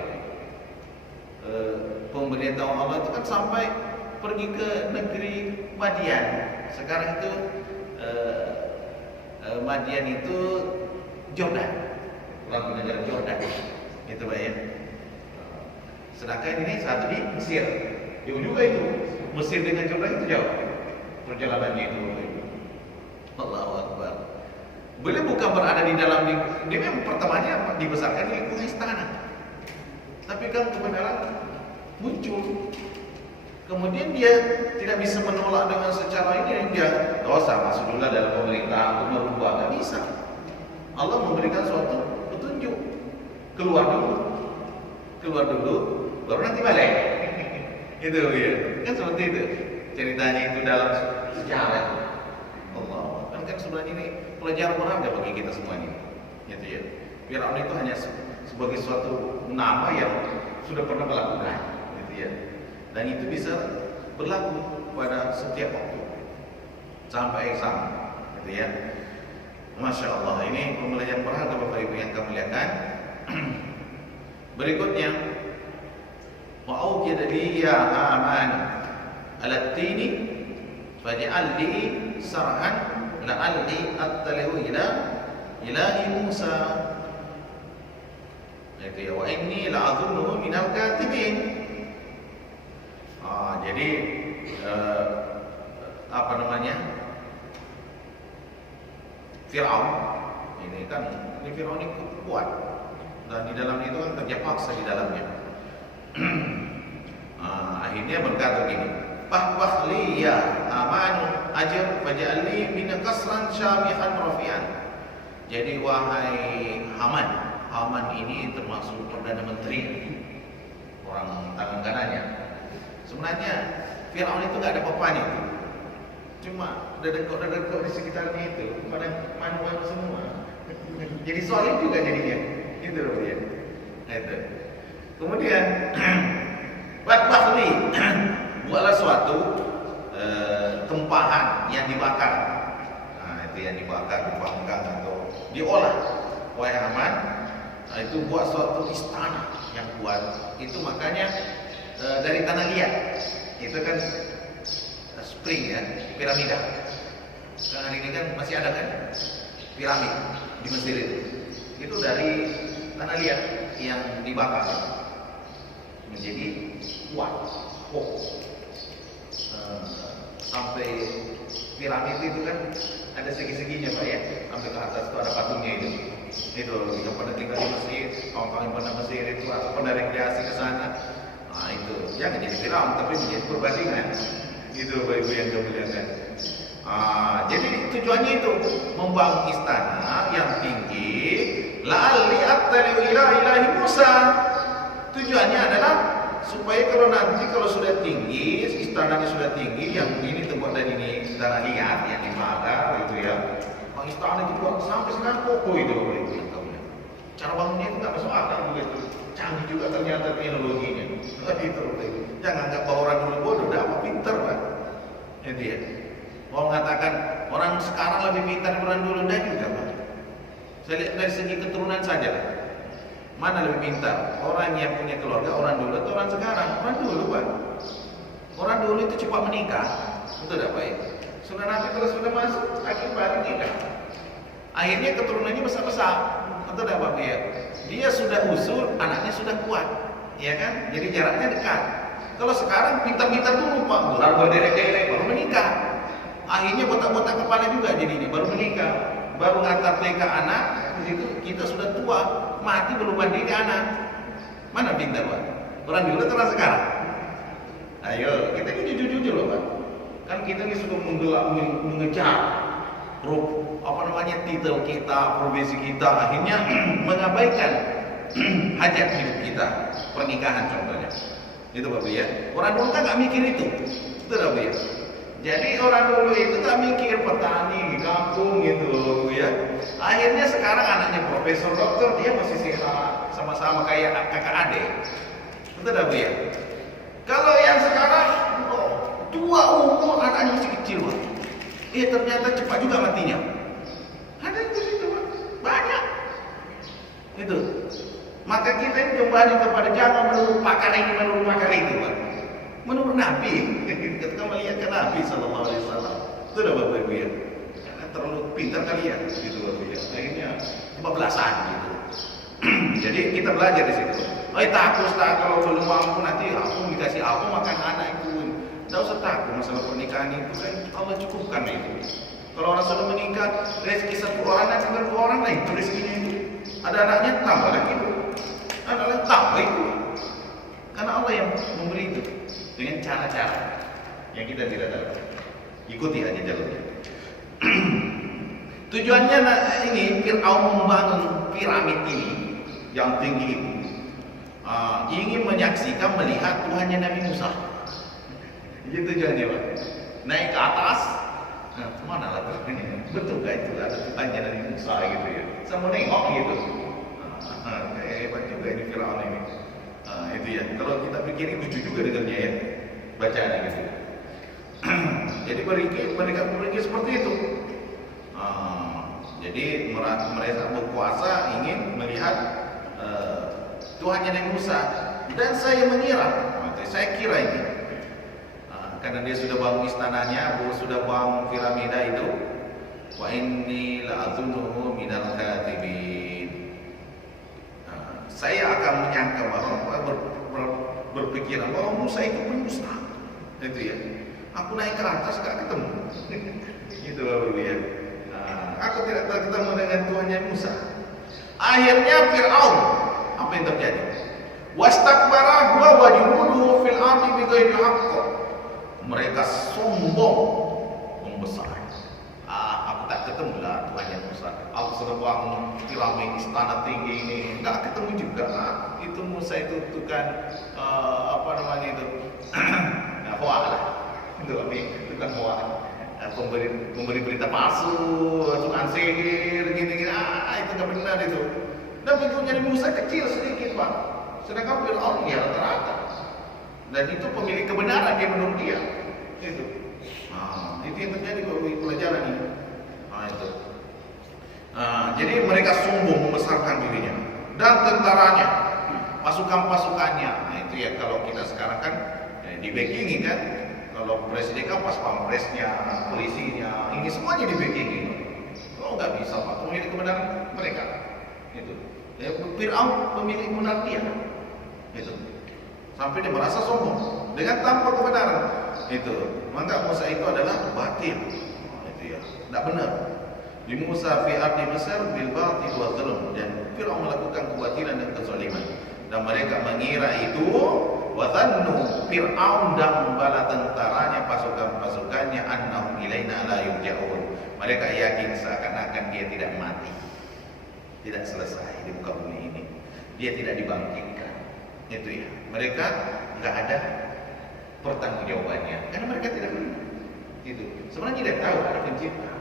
Pemberitahuan Allah itu kan sampai pergi ke negeri Madian. Sekarang itu Madian itu Jordan, orang negara Jordan, itu Pak ya. Sedangkan ini satu di Mesir, jauh juga itu. Mesir dengan Jordan itu jauh perjalanannya itu. Allahu Akbar. Beliau bukan berada di dalam, dia memang pertamanya dibesarkan di lingkungan istana. Tapi kan kebenaran muncul. Kemudian dia tidak bisa menolak dengan secara ini, dia dosa masuk dulu dalam pemerintah untuk merubah, nggak bisa. Allah memberikan suatu petunjuk, keluar dulu, baru nanti balik. Itu ya, kan seperti itu ceritanya itu dalam sejarah. Allah kan sebenarnya ini pelajaran berharga bagi kita semua ini, gitu ya. Firaun itu hanya sebagai suatu nama yang sudah pernah melakukan, gitu ya. Dan itu bisa berlaku pada setiap waktu sampai exam, gitu ya. Masya Allah, ini pembelajaran berharga Bapak Ibu yang kami muliakan. Berikutnya, wa'uqid li ya Haman al-tini faj'al li sarhan la'alli attali'u ila ilahi Musa. Itu ya, wa inni la'adhunnuhu minal katibin. Jadi apa namanya? Firaun ini Firaun ini kuat dan di dalam itu kan kerja paksa di dalamnya. Akhirnya berkata gini, "Fahwah li ya Haman ajr faj'alni min qasran syamihan rafi'an." Jadi wahai Haman ini termasuk perdana menteri, orang tangan kanannya. Sebenarnya Firaun itu nggak ada apa-apanya itu. Cuma dedek-dedek di sekitarnya itu pada manual semua. Jadi soalnya juga jadinya. Itu loh ya. Itu. Kemudian Fatbahli buatlah suatu tempahan yang dibakar. Itu yang dibakar, dipanggang atau diolah. Wahai Haman, itu buat suatu istana yang kuat. Itu makanya dari tanah liat. Itu kan spring ya, piramida. Sekarang ini kan masih ada kan piramid di Mesir itu dari tanah liat yang dibakar menjadi kuat, sampai piramid itu kan ada segi-seginya Pak ya, sampai ke atas itu ada patungnya itu yang pada tinggal di Mesir, kawan-kawan yang pernah Mesir itu atau pernah rekreasi ke sana. Itu jangan jadi Firaun tapi menjadi perbandingan. Itu Bapak Ibu yang dimuliakan. Jadi tujuannya itu membangun istana yang tinggi, la'alli attali'u ila ilahi Musa. Tujuannya adalah supaya kalau sudah tinggi, istananya sudah tinggi, yang ini terbuat dari ini tanah liat yang dibakar itu ya. Istana itu buat sampai sekarang kokoh itu Bapak Ibu yang dimuliakan. Cara bangunnya itu nggak masuk akal begitu. Canggih juga ternyata teknologinya. Itu Bapak Ibu. Jangan anggap bahwa orang dulu bodoh, dah apa pintar Pak. Itu ya. Mau mengatakan orang sekarang lebih pintar dari orang dulu, dah juga Pak. Saya lihat dari segi keturunan saja. Mana lebih pintar? Orang yang punya keluarga orang dulu atau orang sekarang? Orang dulu Pak. Orang dulu itu cepat menikah. Betul tak Pak? Sudah Nabi kalau sudah masuk, akhir baru nikah. Akhirnya keturunannya besar-besar. Betul tak Pak? Dia sudah usul, anaknya sudah kuat. Ya kan? Jadi jaraknya dekat. Kalau sekarang pintar-pintar dulu Pak, gelar berderek-derek baru menikah. Akhirnya botak-botak kepala juga jadi ini baru menikah, baru ngantar TK anak, di situ kita sudah tua, mati belum mandiri anak. Mana pintar Pak? Orang dulu atau orang sekarang? Ayo, kita ini jujur-jujur loh Pak. Kan kita ini sudah mengejar titel kita, profesi kita, akhirnya mengabaikan hajat hidup kita, pernikahan contohnya. Itu Bapak ya. Orang dulu kan nggak mikir itu. Itu Bapak ya. Jadi orang dulu itu nggak mikir petani di kampung gitu loh ya. Akhirnya sekarang anaknya profesor dokter, dia masih sehat, sama-sama kayak kakak adik. Itu Bapak ya. Kalau yang sekarang tua umur anaknya masih kecil Pak. Ternyata cepat juga matinya. Ada itu situ Pak. Banyak. Itu. Maka kita ini kembali kepada jangan menurut pakar ini, menurut pakar itu Pak. Menurut Nabi, kita melihat ke Nabi Sallallahu Alaihi Wasallam. Itu udah Bapak Ibu ya. Karena terlalu pintar kali ya, gitu Bapak Ibu ya. Akhirnya kebablasan gitu. Jadi kita belajar di situ. Takut kalau belum mampu nanti aku dikasih apa makan anak itu. Tidak usah takut masalah pernikahan itu kan Allah cukupkan itu. Kalau orang sudah menikah, rezeki satu orang dan tinggal 2 orang lain itu rezekinya itu. Ada anaknya tambah lagi itu. Anak lain tambah itu. Karena Allah yang memberi itu dengan cara-cara yang kita tidak tahu. Ikuti aja jalurnya. Tujuannya ini Fir'aun membangun piramid ini yang tinggi itu. Ingin menyaksikan melihat Tuhannya Nabi Musa. Itu tujuannya Pak. Naik ke atas. Nah, mana lah Tuhannya? Betul gak itu ada Tuhannya Nabi Musa gitu ya? Sama nengok gitu. Hebat juga ini Fir'aun ini. Itu ya. Kalau kita pikir lucu juga dengannya ya. Bacaannya gitu. Jadi mereka berpikir seperti itu. Jadi mereka berkuasa ingin melihat Tuhannya Nabi Musa. Dan saya mengira, saya kira ini karena dia sudah bangun istananya, sudah bangun piramida itu. Wa inni la'adzunuhu minal kadhibin. Saya akan menyangka bahwa berpikiran bahwa Musa itu pendusta. Itu ya. Aku naik ke atas gak ketemu. Gitu Bapak ya. Aku tidak ketemu dengan Tuhannya Musa. Akhirnya Fir'aun, apa yang terjadi? Wastakbara wa wajuduhu fil ardi bighairi haqq. Mereka sombong membesar. Aku tak ketemu lah Tuhannya Musa. Aku sudah bangun piramid istana tinggi ini, enggak ketemu juga. Itu Musa itu tukang apa namanya itu? Hoa lah. Itu tukang hoa. Pemberi berita palsu, tukang sihir, gini-gini. Itu nggak benar itu. Dan pintunya Musa kecil sedikit Pak. Sedangkan Fir'aun ya rata-rata. Dan itu pemilik kebenaran dia menurut dia. Itu. Itu yang terjadi kalau pelajaran ini. Itu. Jadi mereka sombong membesarkan dirinya dan tentaranya, pasukan-pasukannya. Itu ya kalau kita sekarang kan di backingi kan. Kalau presiden kan pas pampresnya, polisinya, ini semuanya di backingi. Kalau nggak bisa Pak, pemilik kebenaran mereka. Itu. Ya, Fir'aun pemilik kebenaran dia. Itu. Sampai dia merasa sombong dengan tanpa kebenaran. Itu. Maka Musa itu adalah batil. Itu ya. Tidak benar. Di Musa fi ardi Mesir bil batil wa zulm, dan Fir'aun melakukan kebatilan dan kezaliman. Dan mereka mengira itu wa dhannu, Fir'aun dan bala tentaranya, pasukan-pasukannya, annahum ilaina la yurja'un. Mereka yakin seakan-akan dia tidak mati. Tidak selesai di muka bumi ini. Dia tidak dibangkitkan. Itu ya. Mereka enggak ada pertanggungjawabannya karena mereka tidak benar. Itu. Sebenarnya dia tahu ada pencipta.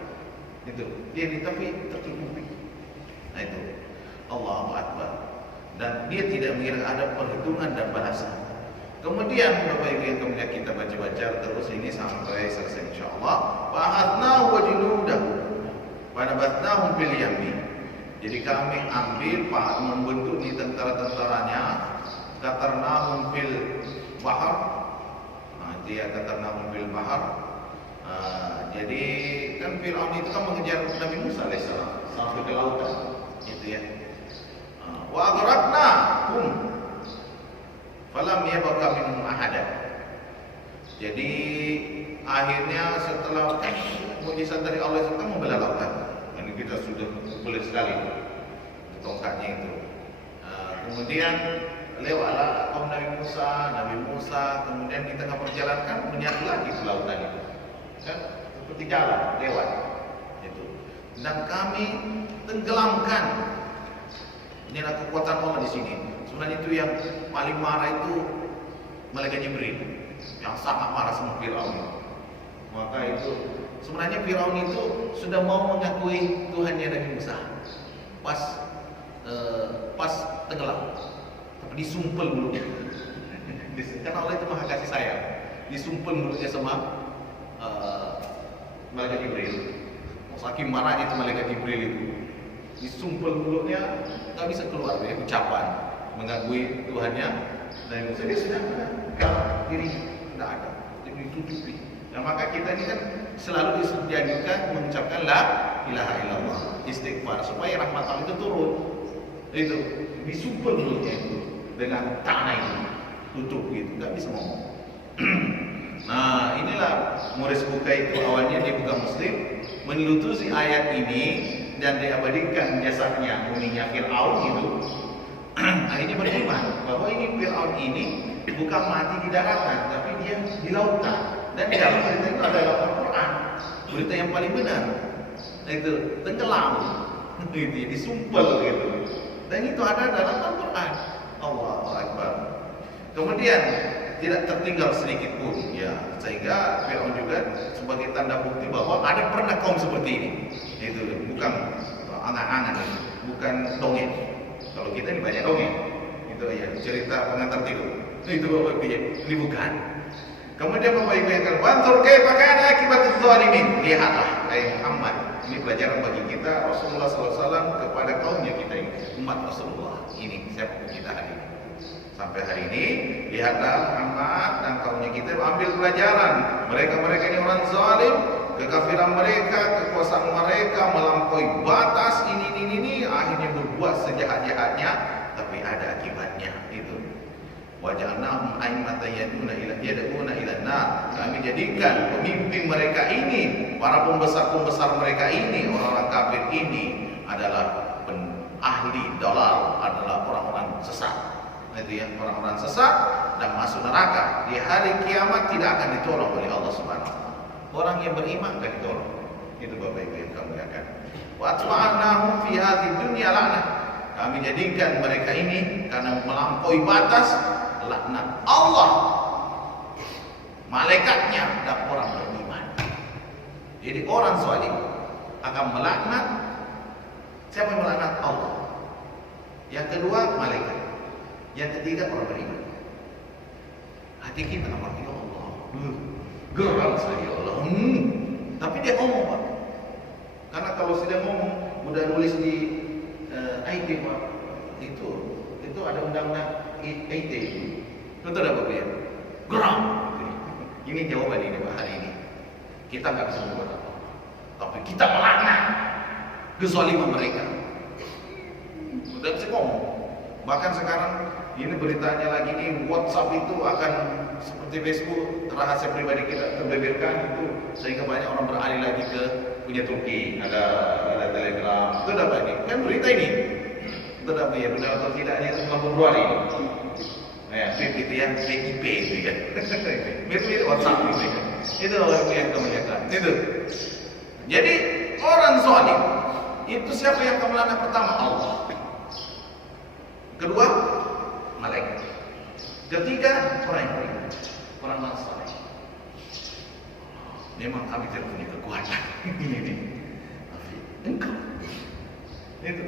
Itu. Dia tapi tertutupi. Nah itu. Allahu Akbar. Dan dia tidak mengira ada perhitungan dan balasan. Kemudian Bapak Ibu yang kemudian kita baca-baca terus ini sampai selesai insyaallah. Fa'atnahu wa junudahu wa nabatnahum fil yamin. Jadi kami ambil Pak membentuk di tentara-tentaranya, katarnahum fil bahar. Dia katarnahum fil bahar. Jadi kan Fir'aun itu kan mengejar Nabi Musa alaihissalam sampai ke lautan. Itu ya. Wa aghraqnahum falam yabqa minhum ahada. Jadi akhirnya setelah mujizat dari Allah itu kan membelah lautan. Ini kita sudah boleh sekali tongkatnya itu. Kemudian lewatlah kaum Nabi Musa, kemudian di tengah perjalanan kan menyatu lagi ke lautan itu. Kan seperti jalan lewat itu. Dan kami tenggelamkan. Inilah kekuatan Allah di sini. Sebenarnya itu yang paling marah itu malaikat Jibril yang sangat marah sama Firaun. Maka itu sebenarnya Firaun itu sudah mau mengakui Tuhannya Nabi Musa pas tenggelam, tapi disumpel mulutnya. Karena Allah itu maha kasih sayang, disumpel mulutnya sama malaikat Jibril. Saking marahnya itu malaikat Jibril itu, disumpel mulutnya, nggak bisa keluar dari ucapan mengakui Tuhannya. Dan Musa dia sudah galau diri, tidak ada, jadi ditutupi. Nah maka kita ini kan selalu disediakan mengucapkan la ilaha illallah, istighfar, supaya rahmat Allah itu turun. Itu disumpel mulutnya itu dengan tanah itu, tutup gitu, nggak bisa ngomong. Nah inilah Muris Buka itu awalnya dia bukan Muslim, menelusuri ayat ini dan diabadikan jasanya uminya Fir'aun itu. Akhirnya beriman bahwa ini Fir'aun ini bukan mati di daratan, tapi dia di lautan. Dan di dalam berita itu ada Al-Quran, berita yang paling benar. Itu tenggelam, gitu, disumpel gitu. Dan itu ada dalam Al-Quran. Allahu Akbar. Kemudian tidak tertinggal sedikit pun, ya, sehingga Fir'aun juga sebagai tanda bukti bahwa ada pernah kaum seperti ini. Itu bukan angan-angan, bukan dongeng. Kalau kita ini banyak dongeng, itu ya cerita pengantar tidur. Itu Bapak Ibu, ini bukan. Kemudian Bapak Ibu yang kalian kaifa kana akibatul zalimin. Lihatlah ayat Muhammad. Ini pelajaran bagi kita, Rasulullah SAW kepada kaumnya kita ini, umat Rasulullah. Ini siapa kita hari ini. Sampai hari ini, lihatlah Muhammad dan kaumnya kita ambil pelajaran. Mereka ini orang zalim, kekafiran mereka, kekuasaan mereka melampaui batas ini, akhirnya berbuat sejahat-jahatnya, tapi ada akibatnya itu. Waja'alnahum a'immatan yad'una ilan nar. Kami jadikan pemimpin mereka ini, para pembesar mereka ini, orang-orang kafir ini adalah ahli dalal, adalah orang-orang sesat. Itu ya, orang-orang sesat dan masuk neraka. Di hari kiamat tidak akan ditolong oleh Allah Subhanahu wa taala. Orang yang beriman akan ditolong. Itu Bapak Ibu yang kami muliakan. Wa atma'nahum fi hadhihi dunya la'nah. Kami jadikan mereka ini karena melampaui batas laknat Allah, malaikatnya dan orang beriman. Jadi orang zalim akan melaknat. Siapa yang melaknat? Allah. Yang kedua malaikat. Yang ketiga orang beriman. Hati kita apa? Ya Allah, geram saya ya Allah. Tapi dia ngomong Pak. Karena kalau sudah ngomong, udah nulis di IT Pak, itu ada undang-undang IT. Betul tak Bapak ya? Geram. Ini jawaban ini Pak hari ini. Kita nggak bisa membuat apa, tapi kita melaknat kezaliman mereka. Udah bisa ngomong. Bahkan sekarang ini beritanya lagi nih, WhatsApp itu akan seperti Facebook, rahasia pribadi kita terbeberkan itu, sehingga banyak orang beralih lagi ke punya Turki, ada Telegram. Itu dapat ini, kan berita ini. Itu dapat ya, benar atau tidaknya itu bulan Februari. Ya, itu ya, BIP itu ya. Itu WhatsApp itu ya. Itu orang yang kebanyakan. Itu. Jadi orang zalim itu siapa yang akan melaknat pertama? Allah. Kedua, malaikat. Ketiga, orang yang beriman, orang saleh. Memang kami tidak punya kekuatan ini, tapi engkau itu.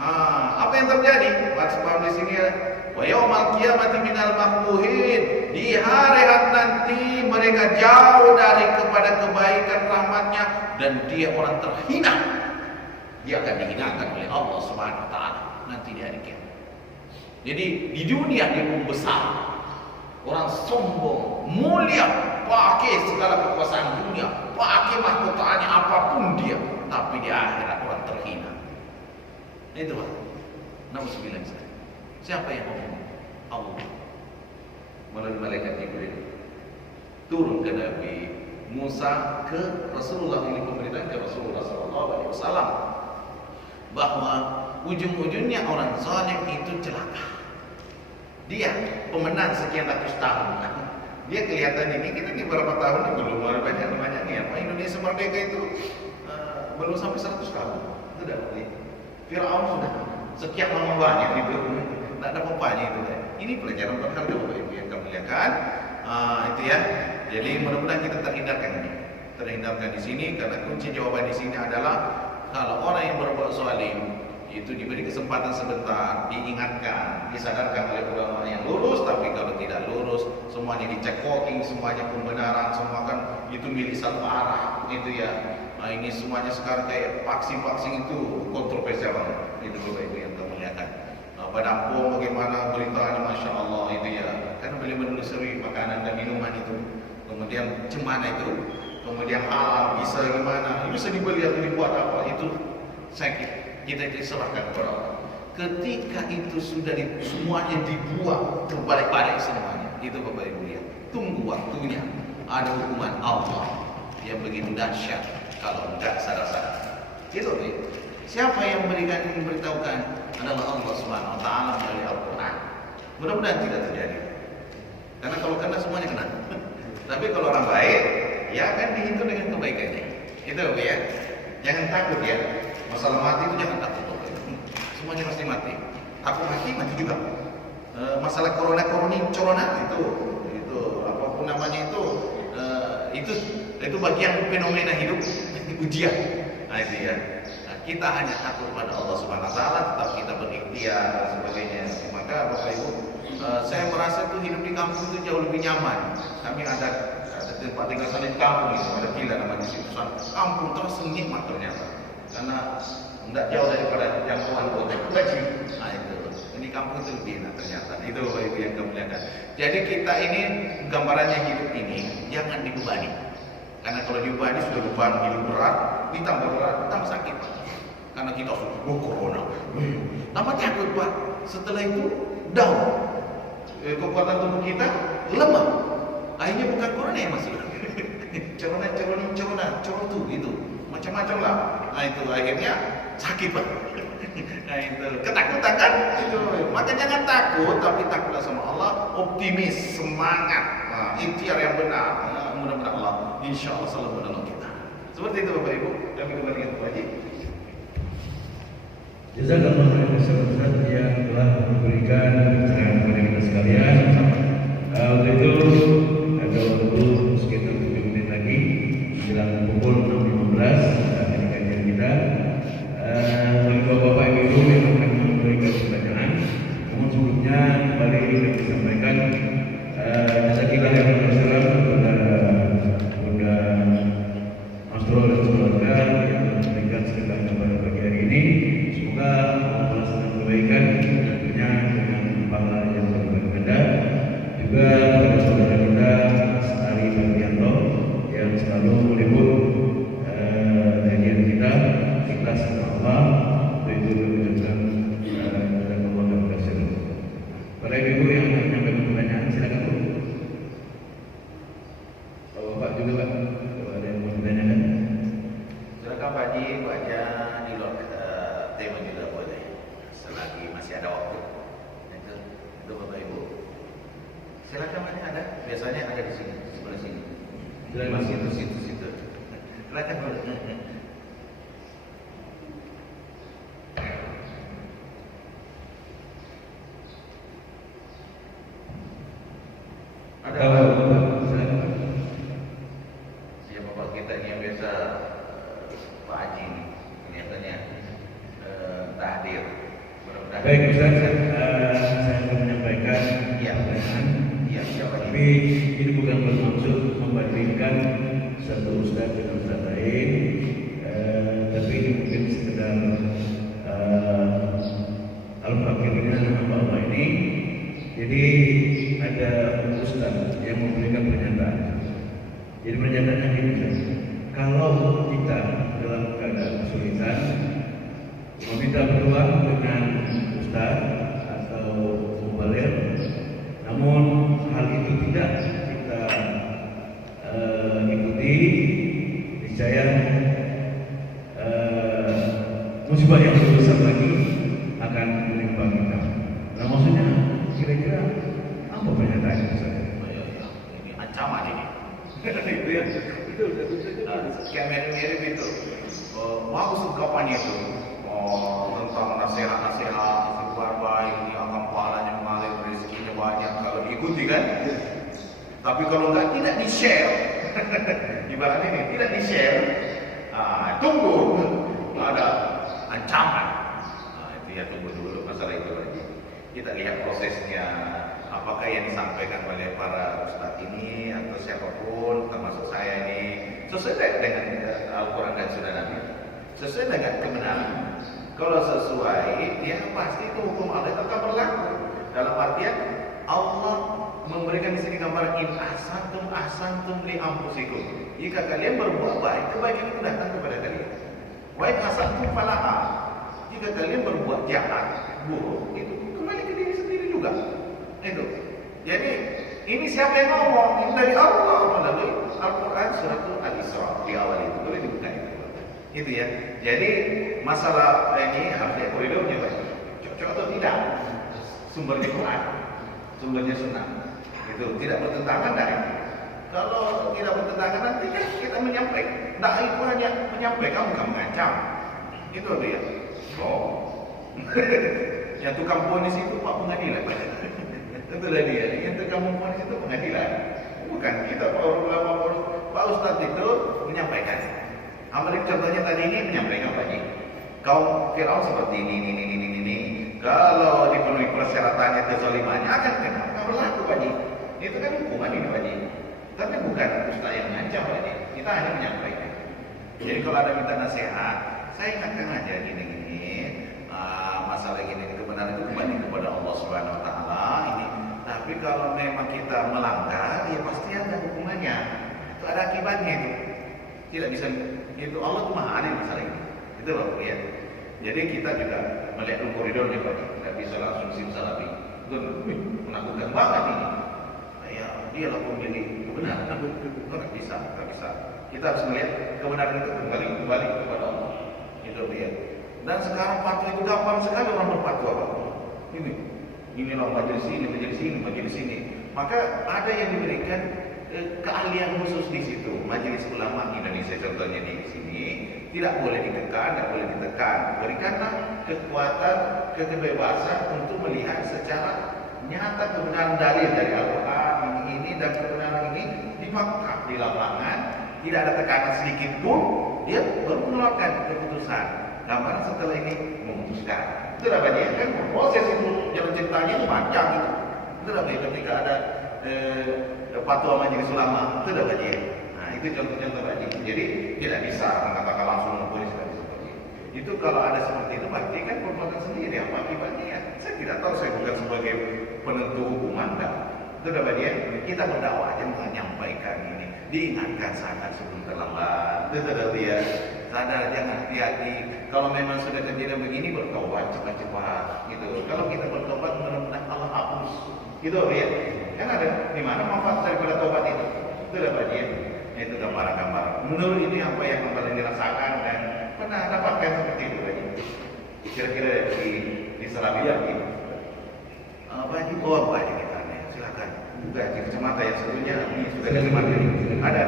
Apa yang terjadi? Sebab di sini ya, wa yaumal qiyamati minal mahmuhin. Di hari nanti mereka jauh dari kepada kebaikan rahmatnya dan dia orang terhina. Dia akan dihinakan oleh Allah Subhanahu wa taala nanti di hari kiamat. Jadi di dunia dia membesar, orang sombong, mulia, pakai segala kekuasaan dunia, pakai mahkotanya apapun dia, tapi di akhirat orang terhina. Itu Pak. Nauzubillah. Siapa yang ngomong? Allah melalui malaikat Jibril turun ke Nabi Musa, ke Rasulullah, ini pemberitaan ke Rasulullah SAW, bahwa ujung-ujungnya orang zalim itu celaka. Dia pemenang sekian ratus tahun. Dia kelihatan ini, kita di beberapa tahun belum ada banyak-banyaknya. Indonesia merdeka itu belum sampai 100 tahun. Itu dah boleh. Fir'aun sudah sekian lama banyak itu. Tak ada apa-apanya itu. Ini pelajaran berharga Bapak Ibu yang kami muliakan. Itu ya. Jadi mudah-mudahan kita terhindarkan di sini, karena kunci jawaban di sini adalah kalau orang yang berbuat zalim itu diberi kesempatan sebentar, diingatkan, disadarkan oleh ulama yang lurus. Tapi kalau tidak lurus, semuanya dicekoking, semuanya pembenaran, semua kan itu milik satu arah, itu ya. Ini semuanya sekarang kayak vaksin itu kontroversial banget. Itu Bapak Ibu yang kemuliakan. Penampung bagaimana beritanya, masya Allah itu ya. Karena beliau menelusuri makanan dan minuman itu, kemudian cemana itu, kemudian halal bisa gimana, bisa dibeli atau dibuat apa, itu sakit. Kita diserahkan kepada Allah. Ketika itu sudah semuanya dibuat terbalik-balik semuanya, itu Bapak Ibu ya, tunggu waktunya. Ada hukuman Allah yang begitu dahsyat kalau tidak sadar-sadar. Itu Bapak. Siapa yang memberitahukan adalah Allah Subhanahu wa taala melalui Al-Qur'an. Mudah-mudahan tidak terjadi. Karena kalau kena semuanya kena. Tapi kalau orang baik, ya akan dihitung dengan kebaikannya. Itu Bapak ya. Jangan takut ya. Masalah mati itu jangan takut. Semuanya pasti mati. Takut mati juga. Masalah corona itu apapun namanya itu bagian fenomena hidup, ujian. Nah itu ya. Nah, kita hanya takut pada Allah Subhanahu wa taala, tetap kita berikhtiar dan sebagainya. Maka Bapak Ibu, saya merasa tuh hidup di kampung itu jauh lebih nyaman. Kami ada tempat tinggal sana di kampung itu, ada villa namanya di situ. Kampung terus nikmat ternyata. Karena tidak jauh daripada jangkauan kota Kudus. Nah itu, ini kampung itu lebih enak ternyata. Itu Bapak Ibu yang kemuliakan. Jadi kita ini gambarannya hidup ini jangan dibebani. Karena kalau dibebani sudah beban hidup berat, ditambah berat, tambah sakit. Karena kita sudah corona, tambah takut Pak. Setelah itu down, kekuatan tubuh kita lemah. Akhirnya bukan corona yang masih corona tuh itu macam-macam lah. Nah itu akhirnya sakit Pak. Nah itu ketakutan kan itu. Maka jangan takut, tapi takutlah sama Allah, optimis, semangat. Nah, ikhtiar yang benar. Nah, mudah-mudahan Allah insya Allah selalu menolong kita. Seperti itu Bapak Ibu. Kami kembali ke Pak Haji. Jazakallahu khairan Ustaz yang telah memberikan pencerahan kepada kita sekalian. Untuk itu ada waktu sekitar 7 menit lagi menjelang pukul 6.15 akan kajian kita. Bagi Bapak Ibu yang akan memberikan pertanyaan, namun sebelumnya kembali kami sampaikan jazakillah yang besar kepada Bunda Masro dan keluarga yang memberikan sedekah kepada pagi hari ini. Semoga Allah sedang kebaikan tentunya dengan pahala yang berlimpah. Juga kepada saudara kita Mas Ari Bardianto yang selalu meliput kajian kita, ikhlas karena Allah. Itu mengucapkan jazakallahu khairan. Para ibu yang menyampaikan pertanyaan silakan Bu. Bapak juga Pak, kalau ada yang mau ditanyakan. Silakan Pak Haji, baca di luar tema juga boleh, selagi masih ada waktu. Itu Bapak Ibu. Silakan, mana ada? Biasanya ada di sini, sebelah sini. Silakan situ. Silakan boleh. Siapa Bapak kita ini yang biasa Pak Haji ini kelihatannya tak hadir. Mudah-mudahan. Baik Ustaz, saya akan menyampaikan pertanyaan. Tapi ini bukan bermaksud membandingkan satu Ustaz dengan Ustaz lain, tapi ini mungkin sekedar al-fakirnya nama Allah ini. Jadi ada Ustaz yang memberikan pernyataan. Jadi pernyataannya ini, kalau kita dalam keadaan kesulitan meminta berdoa dengan Ustaz atau mubaligh, namun hal itu tidak kita ikuti, niscaya musibah yang lebih besar lagi akan menimpa kita. Nah maksudnya kira-kira apa pernyataannya Ustaz? Ini ancaman ini. Itu ya. Kayak mirip-mirip itu. Mau ungkapannya itu. Tentang nasihat-nasihat istighfar baik, ini akan pahalanya mengalir, rezekinya banyak kalau ikuti kan? Tapi kalau enggak, tidak di-share. Ibarat ini, tidak di-share. Tunggu, ada ancaman. Itu ya, tunggu dulu masalah itu lagi. Kita lihat prosesnya, apakah yang disampaikan oleh para ustadz ini atau siapapun, termasuk saya ini, sesuai dengan Al-Quran dan Sunnah Nabi, sesuai dengan kebenaran. Kalau sesuai, ya pasti itu hukum Allah tetap berlaku. Dalam artian Allah memberikan di sini gambar in ahsantum li anfusikum. Jika kalian berbuat baik, kebaikan itu datang kepada kalian. Wa in ahsantum falaha. Jika kalian berbuat jahat, buruk, itu kembali ke diri sendiri juga. Itu. Jadi ini siapa yang ngomong? Ini dari Allah melalui Al-Quran surat Al-Isra di awal itu. Boleh dibuka itu. Itu ya. Jadi masalah ini harus dia koridornya Pak. Cocok atau tidak? Sumbernya Quran, sumbernya Sunnah. Itu tidak bertentangan dari. Kalau tidak bertentangan nanti kan kita menyampaikan. Nah itu hanya menyampaikan bukan mengancam. Itu dia. Oh. Yang tukang ponis itu Pak pengadilan. Itulah dia. Yang tukang ponis itu pengadilan. Bukan kita Pak Ustadz itu menyampaikan. Ambil contohnya tadi ini menyampaikan Pak Ji. Kaum Firaun seperti ini. Kalau dipenuhi persyaratannya kezalimannya akan kena berlaku Pak Ji. Itu kan hukuman ini Pak Ji. Tapi bukan Ustadz yang mengancam Pak Ji. Kita hanya menyampaikan. Jadi kalau ada minta nasihat, saya ingatkan aja gini. Masalah gini kebenaran itu kembali kepada Allah Subhanahu Wa Taala ini. Tapi kalau memang kita melanggar, ya pasti ada hukumannya. Itu ada akibatnya itu. Tidak bisa itu Allah tuh maha adil masalah ini. Itu loh ya. Jadi kita juga melihat koridornya Pak. Tidak bisa langsung simsalabim. Itu menakutkan banget ini. Ya dia lah pemilik kebenaran. Itu nggak bisa. Kita harus melihat kebenaran itu kembali kepada Allah. Itu ya. Dan sekarang fatwa itu gampang sekali orang berfatwa Pak. Ini orang majelis ini. Maka ada yang diberikan keahlian khusus di situ. Majelis Ulama Indonesia contohnya di sini tidak boleh ditekan, tidak boleh ditekan. Berikanlah kekuatan, kebebasan untuk melihat secara nyata kebenaran dalil dari Al-Quran ini dan kebenaran ini dipaksa di lapangan, tidak ada tekanan sedikit pun, dia baru mengeluarkan keputusan. Gambaran setelah ini memutuskan. Itu dapat dia kan proses itu jalan ceritanya itu panjang itu. Itu dapat ketika ada fatwa majelis ulama itu dapat dia. Nah itu contoh-contoh lagi. Jadi tidak bisa mengatakan langsung memponis seperti itu. Itu kalau ada seperti itu berarti kan perbuatan sendiri apa akibatnya ya. Saya tidak tahu, saya bukan sebagai penentu hukuman kan. Itu dapat dia. Kita berdakwah aja menyampaikan ini. Diingatkan sangat sebelum terlambat. Itu dapat dia. Sadar, jangan hati-hati. Kalau memang sudah kejadian begini, bertobat cepat-cepat. Gitu. Kalau kita bertobat, mudah-mudahan Allah hapus. Gitu ya. Kan ada di mana manfaat daripada tobat itu? Itu dapat dia. Itu gambaran-gambaran. Menurut ini apa yang kemarin dirasakan dan pernah dapatkan seperti itu tadi. Kira-kira di Salabia ini. Baju bawah baju kita nih. Silakan. Buka di kacamata yang satunya ini sudah kacamata ini. Ada.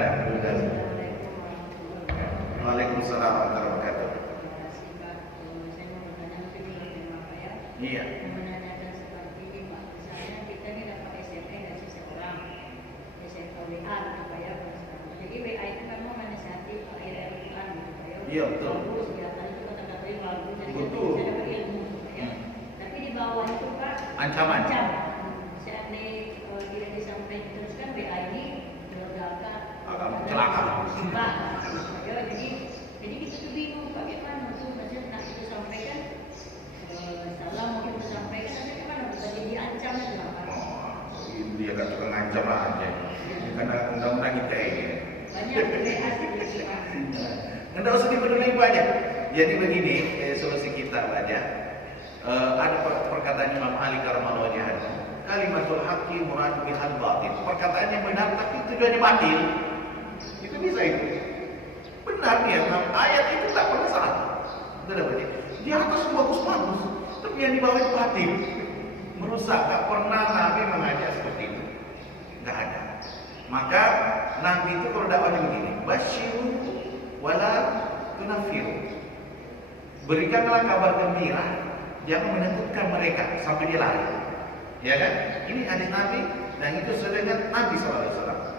Waalaikumsalam warahmatullahi wabarakatuh. Iya. Menanyakan seperti ini Pak, misalnya kita ini dapat SMP dari seseorang, SMP WA gitu Pak ya. Jadi WA itu kan mau menasihati ayat Al-Quran gitu Pak ya. Iya betul. Bagus, kelihatan itu kata-kata yang bagus, jadi Betul. bisa dapat ilmu gitu ya. Tapi di bawah itu Pak, Ancaman. Seandainya tidak disampaikan terus kan WA ini melegakan akan celaka. Ya, jadi kita tuh bingung bagaimana tuh maksudnya nak kita sampaikan salah mau kita sampaikan nanti gimana bisa diancam itu Pak. Dia kan suka ngancam lah aja. Karena undang-undang kita ini. Banyak WA seperti Pak. Nggak usah dipeduli banyak. Jadi begini, solusi kita banyak. Ada perkataan Imam Ali Karamallahu wajhahu. Kalimatul haqqi murad bihal batil. Perkataan yang benar tapi tujuannya batil. Itu bisa itu. Benar dia, ayat itu tak pernah salah. Benar benar. Di atas bagus-bagus, tapi yang di bawah itu batil. Merusak. Tak pernah Nabi mengajak seperti itu. Nggak ada. Maka Nabi itu kalau dakwahnya begini, basyiru wala tunafiru. Berikanlah kabar gembira, jangan menakutkan mereka sampai dia lari. Ya kan? Ini hadis Nabi Dan itu sesuai dengan Nabi SAW.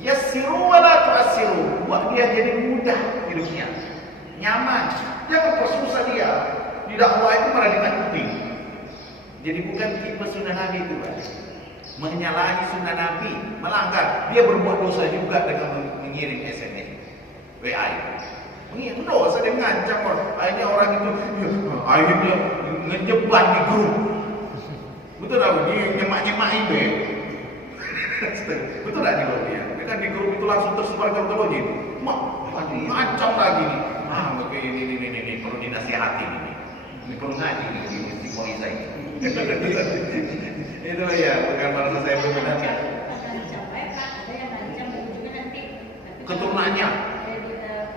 Yassiru wa la tu'assiru. Buat dia jadi mudah hidupnya, nyaman. Jangan persusah dia. Di dakwah itu malah ditakuti. Jadi bukan tipe sunnah Nabi itu, Pak. Menyalahi sunnah Nabi, melanggar. Dia berbuat dosa juga dengan mengirim SMS, WA itu. Mengirim dosa, dia ngancam orang. Akhirnya orang itu akhirnya ngejebak di grup. Betul tak? Dia nyemak-nyemak itu ya. Betul tak di grup ya? Kan di grup itu langsung tersebar ke grup itu. Mak, ngancam lagi nih. Ini perlu dinasihati ini. Ini perlu ngaji nih di Istiqomah Isa ini. Itu ya, bukan maksud saya membenarkan. Ada yang ngancam juga nanti Keturunannya.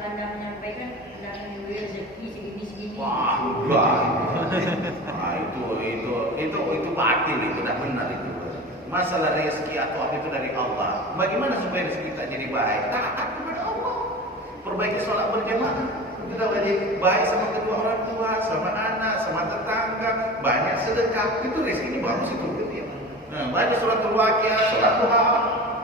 Anda menyampaikan akan memberi rezeki segini. Wah, enggak. Nah, itu batil, itu tidak benar itu. Masalah rezeki atau apa itu dari Allah. Bagaimana supaya rezeki kita jadi baik? Taat kepada Allah. Perbaiki sholat berjamaah. Kita wajib baik sama kedua orang tua, sama anak, sama tetangga, banyak sedekah. Itu rezeki baru situ gitu ya. Nah, baca surat Al-Waqiah, sholat duha.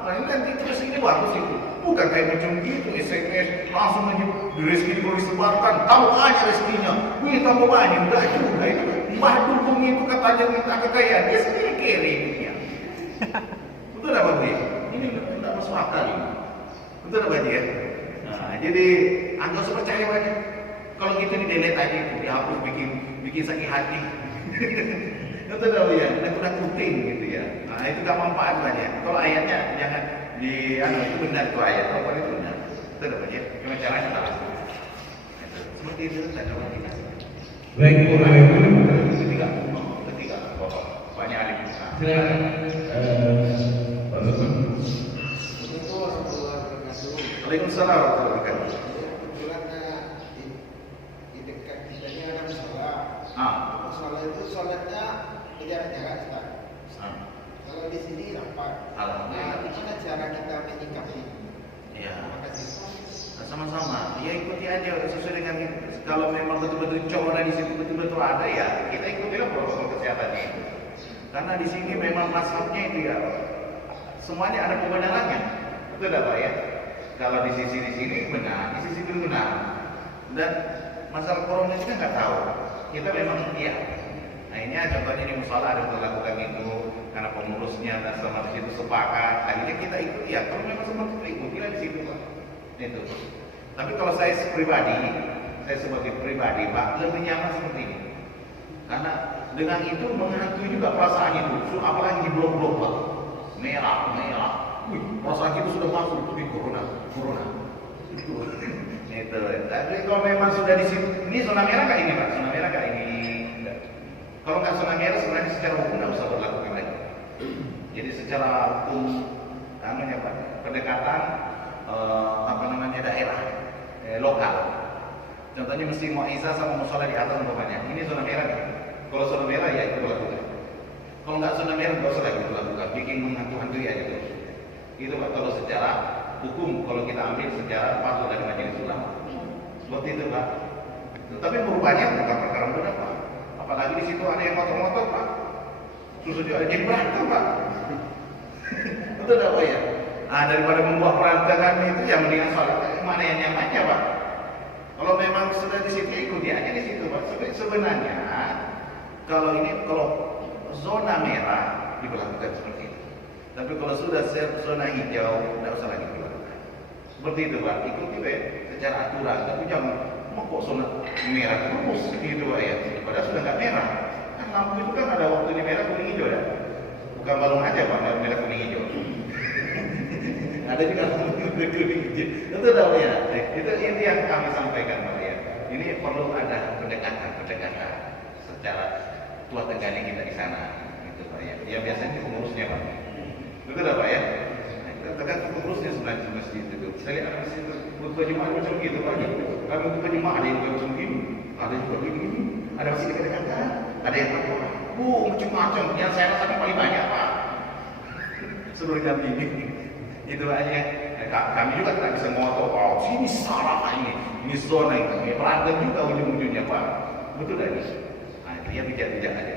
Nah, ini nanti itu rezeki bagus itu. Bukan kayak macam gitu, SMS langsung aja rezeki baru disebarkan. Tambah aja rezekinya. Wih, tambah banyak. Enggak juga itu. Mbah dukung itu katanya minta kekayaan. Dia sendiri kere hidupnya. Betul tak Pak? Ini tidak masuk akal ini. Betul tak Pak ya? Nah, jadi anggap sepercaya banyak. Kalau gitu di delete aja itu, dihapus, bikin sakit hati. Itu tahu ya, nakut-nakutin gitu ya. Nah, itu gak manfaat banyak. Kalau ayatnya jangan itu benar tuh ayat, kalau itu benar. Itu tahu ya, cuma caranya salah. Seperti itu tak ada lagi. Baik, Ketiga, banyak alim. silakan. Pak Lukman. Waalaikumsalam warahmatullahi wabarakatuh. Kebetulan di dekat kita ini ada musola. Musola itu sholatnya jarak-jarak, Ustaz. Kalau di sini rapat. Alhamdulillah. Gimana cara kita menyikapi? Ya, Terima kasih. sama-sama. Ya ikuti aja sesuai dengan kalau memang betul-betul corona di situ betul-betul ada ya kita ikutilah protokol kesehatannya itu. Karena di sini memang mazhabnya itu ya semuanya ada kebenarannya. Betul tak Pak ya? Kalau di sini benar, di sisi itu benar. Dan masalah corona ini kan nggak tahu. Kita memang iya. Nah ini contohnya di musola ada yang melakukan itu karena pengurusnya dan sama di situ sepakat. Akhirnya kita ikut ya. Kalau memang seperti itu ikutilah di situ Pak. Itu. Tapi kalau saya sebagai pribadi Pak lebih nyaman seperti ini. Karena dengan itu menghantui juga perasaan itu. Apalagi di blok-blok Pak. Merah. Wih, perasaan kita sudah masuk di corona. Itu. Tapi kalau memang sudah di sini, ini zona merah kah ini Pak? Zona merah kah ini? Enggak. Kalau nggak zona merah sebenarnya secara hukum nggak usah berlakukan lagi. Jadi secara hukum, Pak, pendekatan daerah, lokal. Contohnya mesti Mu'izzah sama musola di atas umpamanya. Ini zona merah nih. Kalau zona merah ya itu berlakukan. Kalau nggak zona merah nggak usah lagi berlakukan. Bikin menghantu-hantui aja terus. Itu Pak kalau secara hukum, kalau kita ambil secara fatwa dari majelis ulama. Seperti itu Pak. Tetapi merubahnya bukan perkara mudah Pak. Apalagi di situ ada yang motor-motor Pak. Susah juga jadi berantem Pak. Betul tak Pak ya? Nah, daripada membuat perantakan itu ya mendingan sholat mana yang nyamannya Pak. Kalau memang sudah di situ ikuti aja di situ Pak. Sebenarnya kalau zona merah diberlakukan seperti itu. Tapi kalau sudah zona hijau, tidak usah lagi dilakukan. Seperti itu Pak, ikuti secara aturan. Tapi jangan kok zona merah terus gitu Pak ya. Padahal sudah nggak merah. Kan lampu itu kan ada waktunya merah, kuning, hijau ya. Bukan balon aja Pak, merah, kuning, hijau. Ada juga kuning, hijau. Itu tahu ya. Itu inti yang kami sampaikan Pak ya. Ini perlu ada pendekatan secara tua tegaknya kita di sana. Gitu Pak ya. Ya biasanya pengurusnya Pak. Betul tak Pak ya? Tergantung pengurusnya sebenarnya di masjid itu. Saya lihat masjid itu khutbah Jumat macam gitu Pak. Kami khutbah Jumat ada yang macam gini, ada juga begini, ada masih dekat-dekat, ada yang macam-macam. Yang saya rasakan paling banyak Pak. Seluruh kami ini, itu aja. Kami juga tidak bisa ngotot. Oh, sini salah ini zona ini. Beragam juga ujung-ujungnya Pak. Betul tak ini? Nah, itu ya bijak-bijak aja.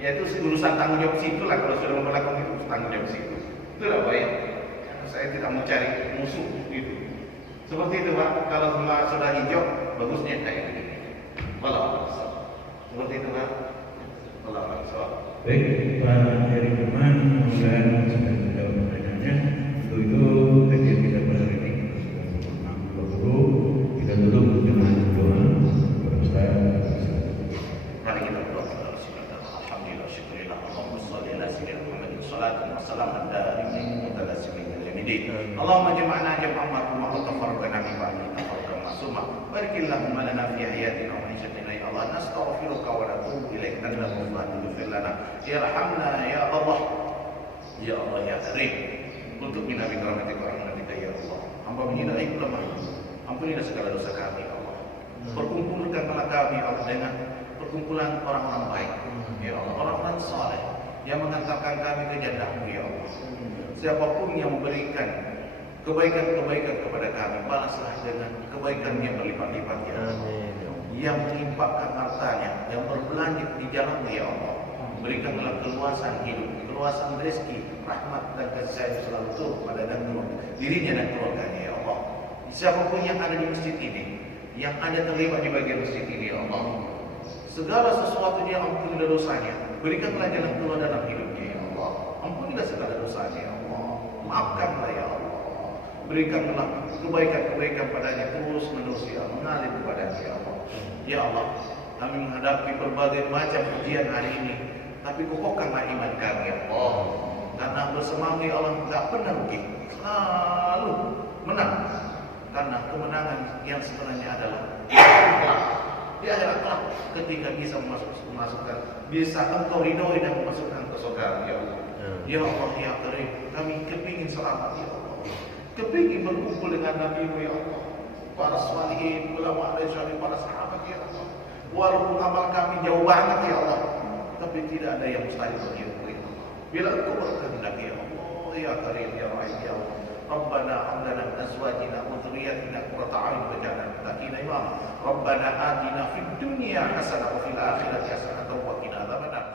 Ya itu urusan tanggung jawab situ lah, kalau sudah melakukan itu tanggung jawab situ. Itulah baik. Saya tidak mau cari musuh gitu. Seperti itu Pak, kalau sudah hijau, bagusnya kayak begini. Walau seperti itu Pak. Walau Baik, Pak Heri Firman, mudah-mudahan sudah menjawab pertanyaannya. Untuk itu kajian kita pada hari ini sudah 6:20. Kita tutup dengan doa kepada Ustaz. Mari kita berdoa kepada Allah. Alhamdulillah, syukurillah, Allahumma shalli ala sayyidina Muhammad sallallahu wa sallam ad-daimi mutalassimin jamidin. Allahumma jama'na jam'an marhumah wa tafarraqna min ba'di tafarruqan ma'sumah. Barikillahumma lana fi hayatina wa nisyatina ya Allah. Nastaghfiruka wa natubu ilaik. Allahumma ighfir lana. Irhamna ya Allah. Ya Allah ya Karim. Untuk bina bi rahmatika wa rahmatika ya Allah. Hamba menyinai lemah. Ampunilah segala dosa kami ya Allah. Perkumpulkanlah kami Allah dengan perkumpulan orang-orang baik ya Allah, orang-orang saleh yang mengantarkan kami ke jannah-Mu ya Allah. Siapapun yang memberikan kebaikan-kebaikan kepada kami, balaslah dengan kebaikan yang berlipat-lipat ya Allah. Yang melimpahkan hartanya, yang berbelanjat di jalan-Mu ya Allah. Berikanlah keluasan hidup, keluasan rezeki, rahmat dan kasih sayang selalu turun pada dirinya dan keluarganya ya Allah. Siapapun yang ada di masjid ini, yang ada terlibat di bagian masjid ini ya Allah, segala sesuatunya ampunilah dosanya, berikanlah jalan keluar dalam hidupnya ya Allah. Ampunilah segala dosanya ya Allah, maafkanlah ya Allah, berikanlah kebaikan-kebaikan padanya terus menerus ya Allah, mengalir kepadanya ya Allah. Ya Allah, kami menghadapi berbagai macam ujian hari ini, tapi kokohkanlah iman kami ya Allah, karena bersamamu ya Allah tidak pernah rugi, selalu menang. Karena kemenangan yang sebenarnya adalah di akhirat kelak ketika bisa memasukkan, bisa engkau ridhoi dan memasukkan ke surga ya Allah. Ya Allah ya Karim, kami kepingin selamat ya Allah, kepingin berkumpul dengan Nabi-Mu ya Allah, para salihin, ulama dan para sahabat ya Allah. Walaupun amal kami jauh banget ya Allah, tapi tidak ada yang mustahil bagi Engkau ya Allah. Bila Engkau berkehendak ya Allah ya Karim ya Rahim ya Allah. ربنا هب لنا من ازواجنا وذرياتنا قرة اعين واجعلنا للمتقين اماما ربنا آتنا في الدنيا حسنة وفي الآخرة حسنة وقنا عذاب النار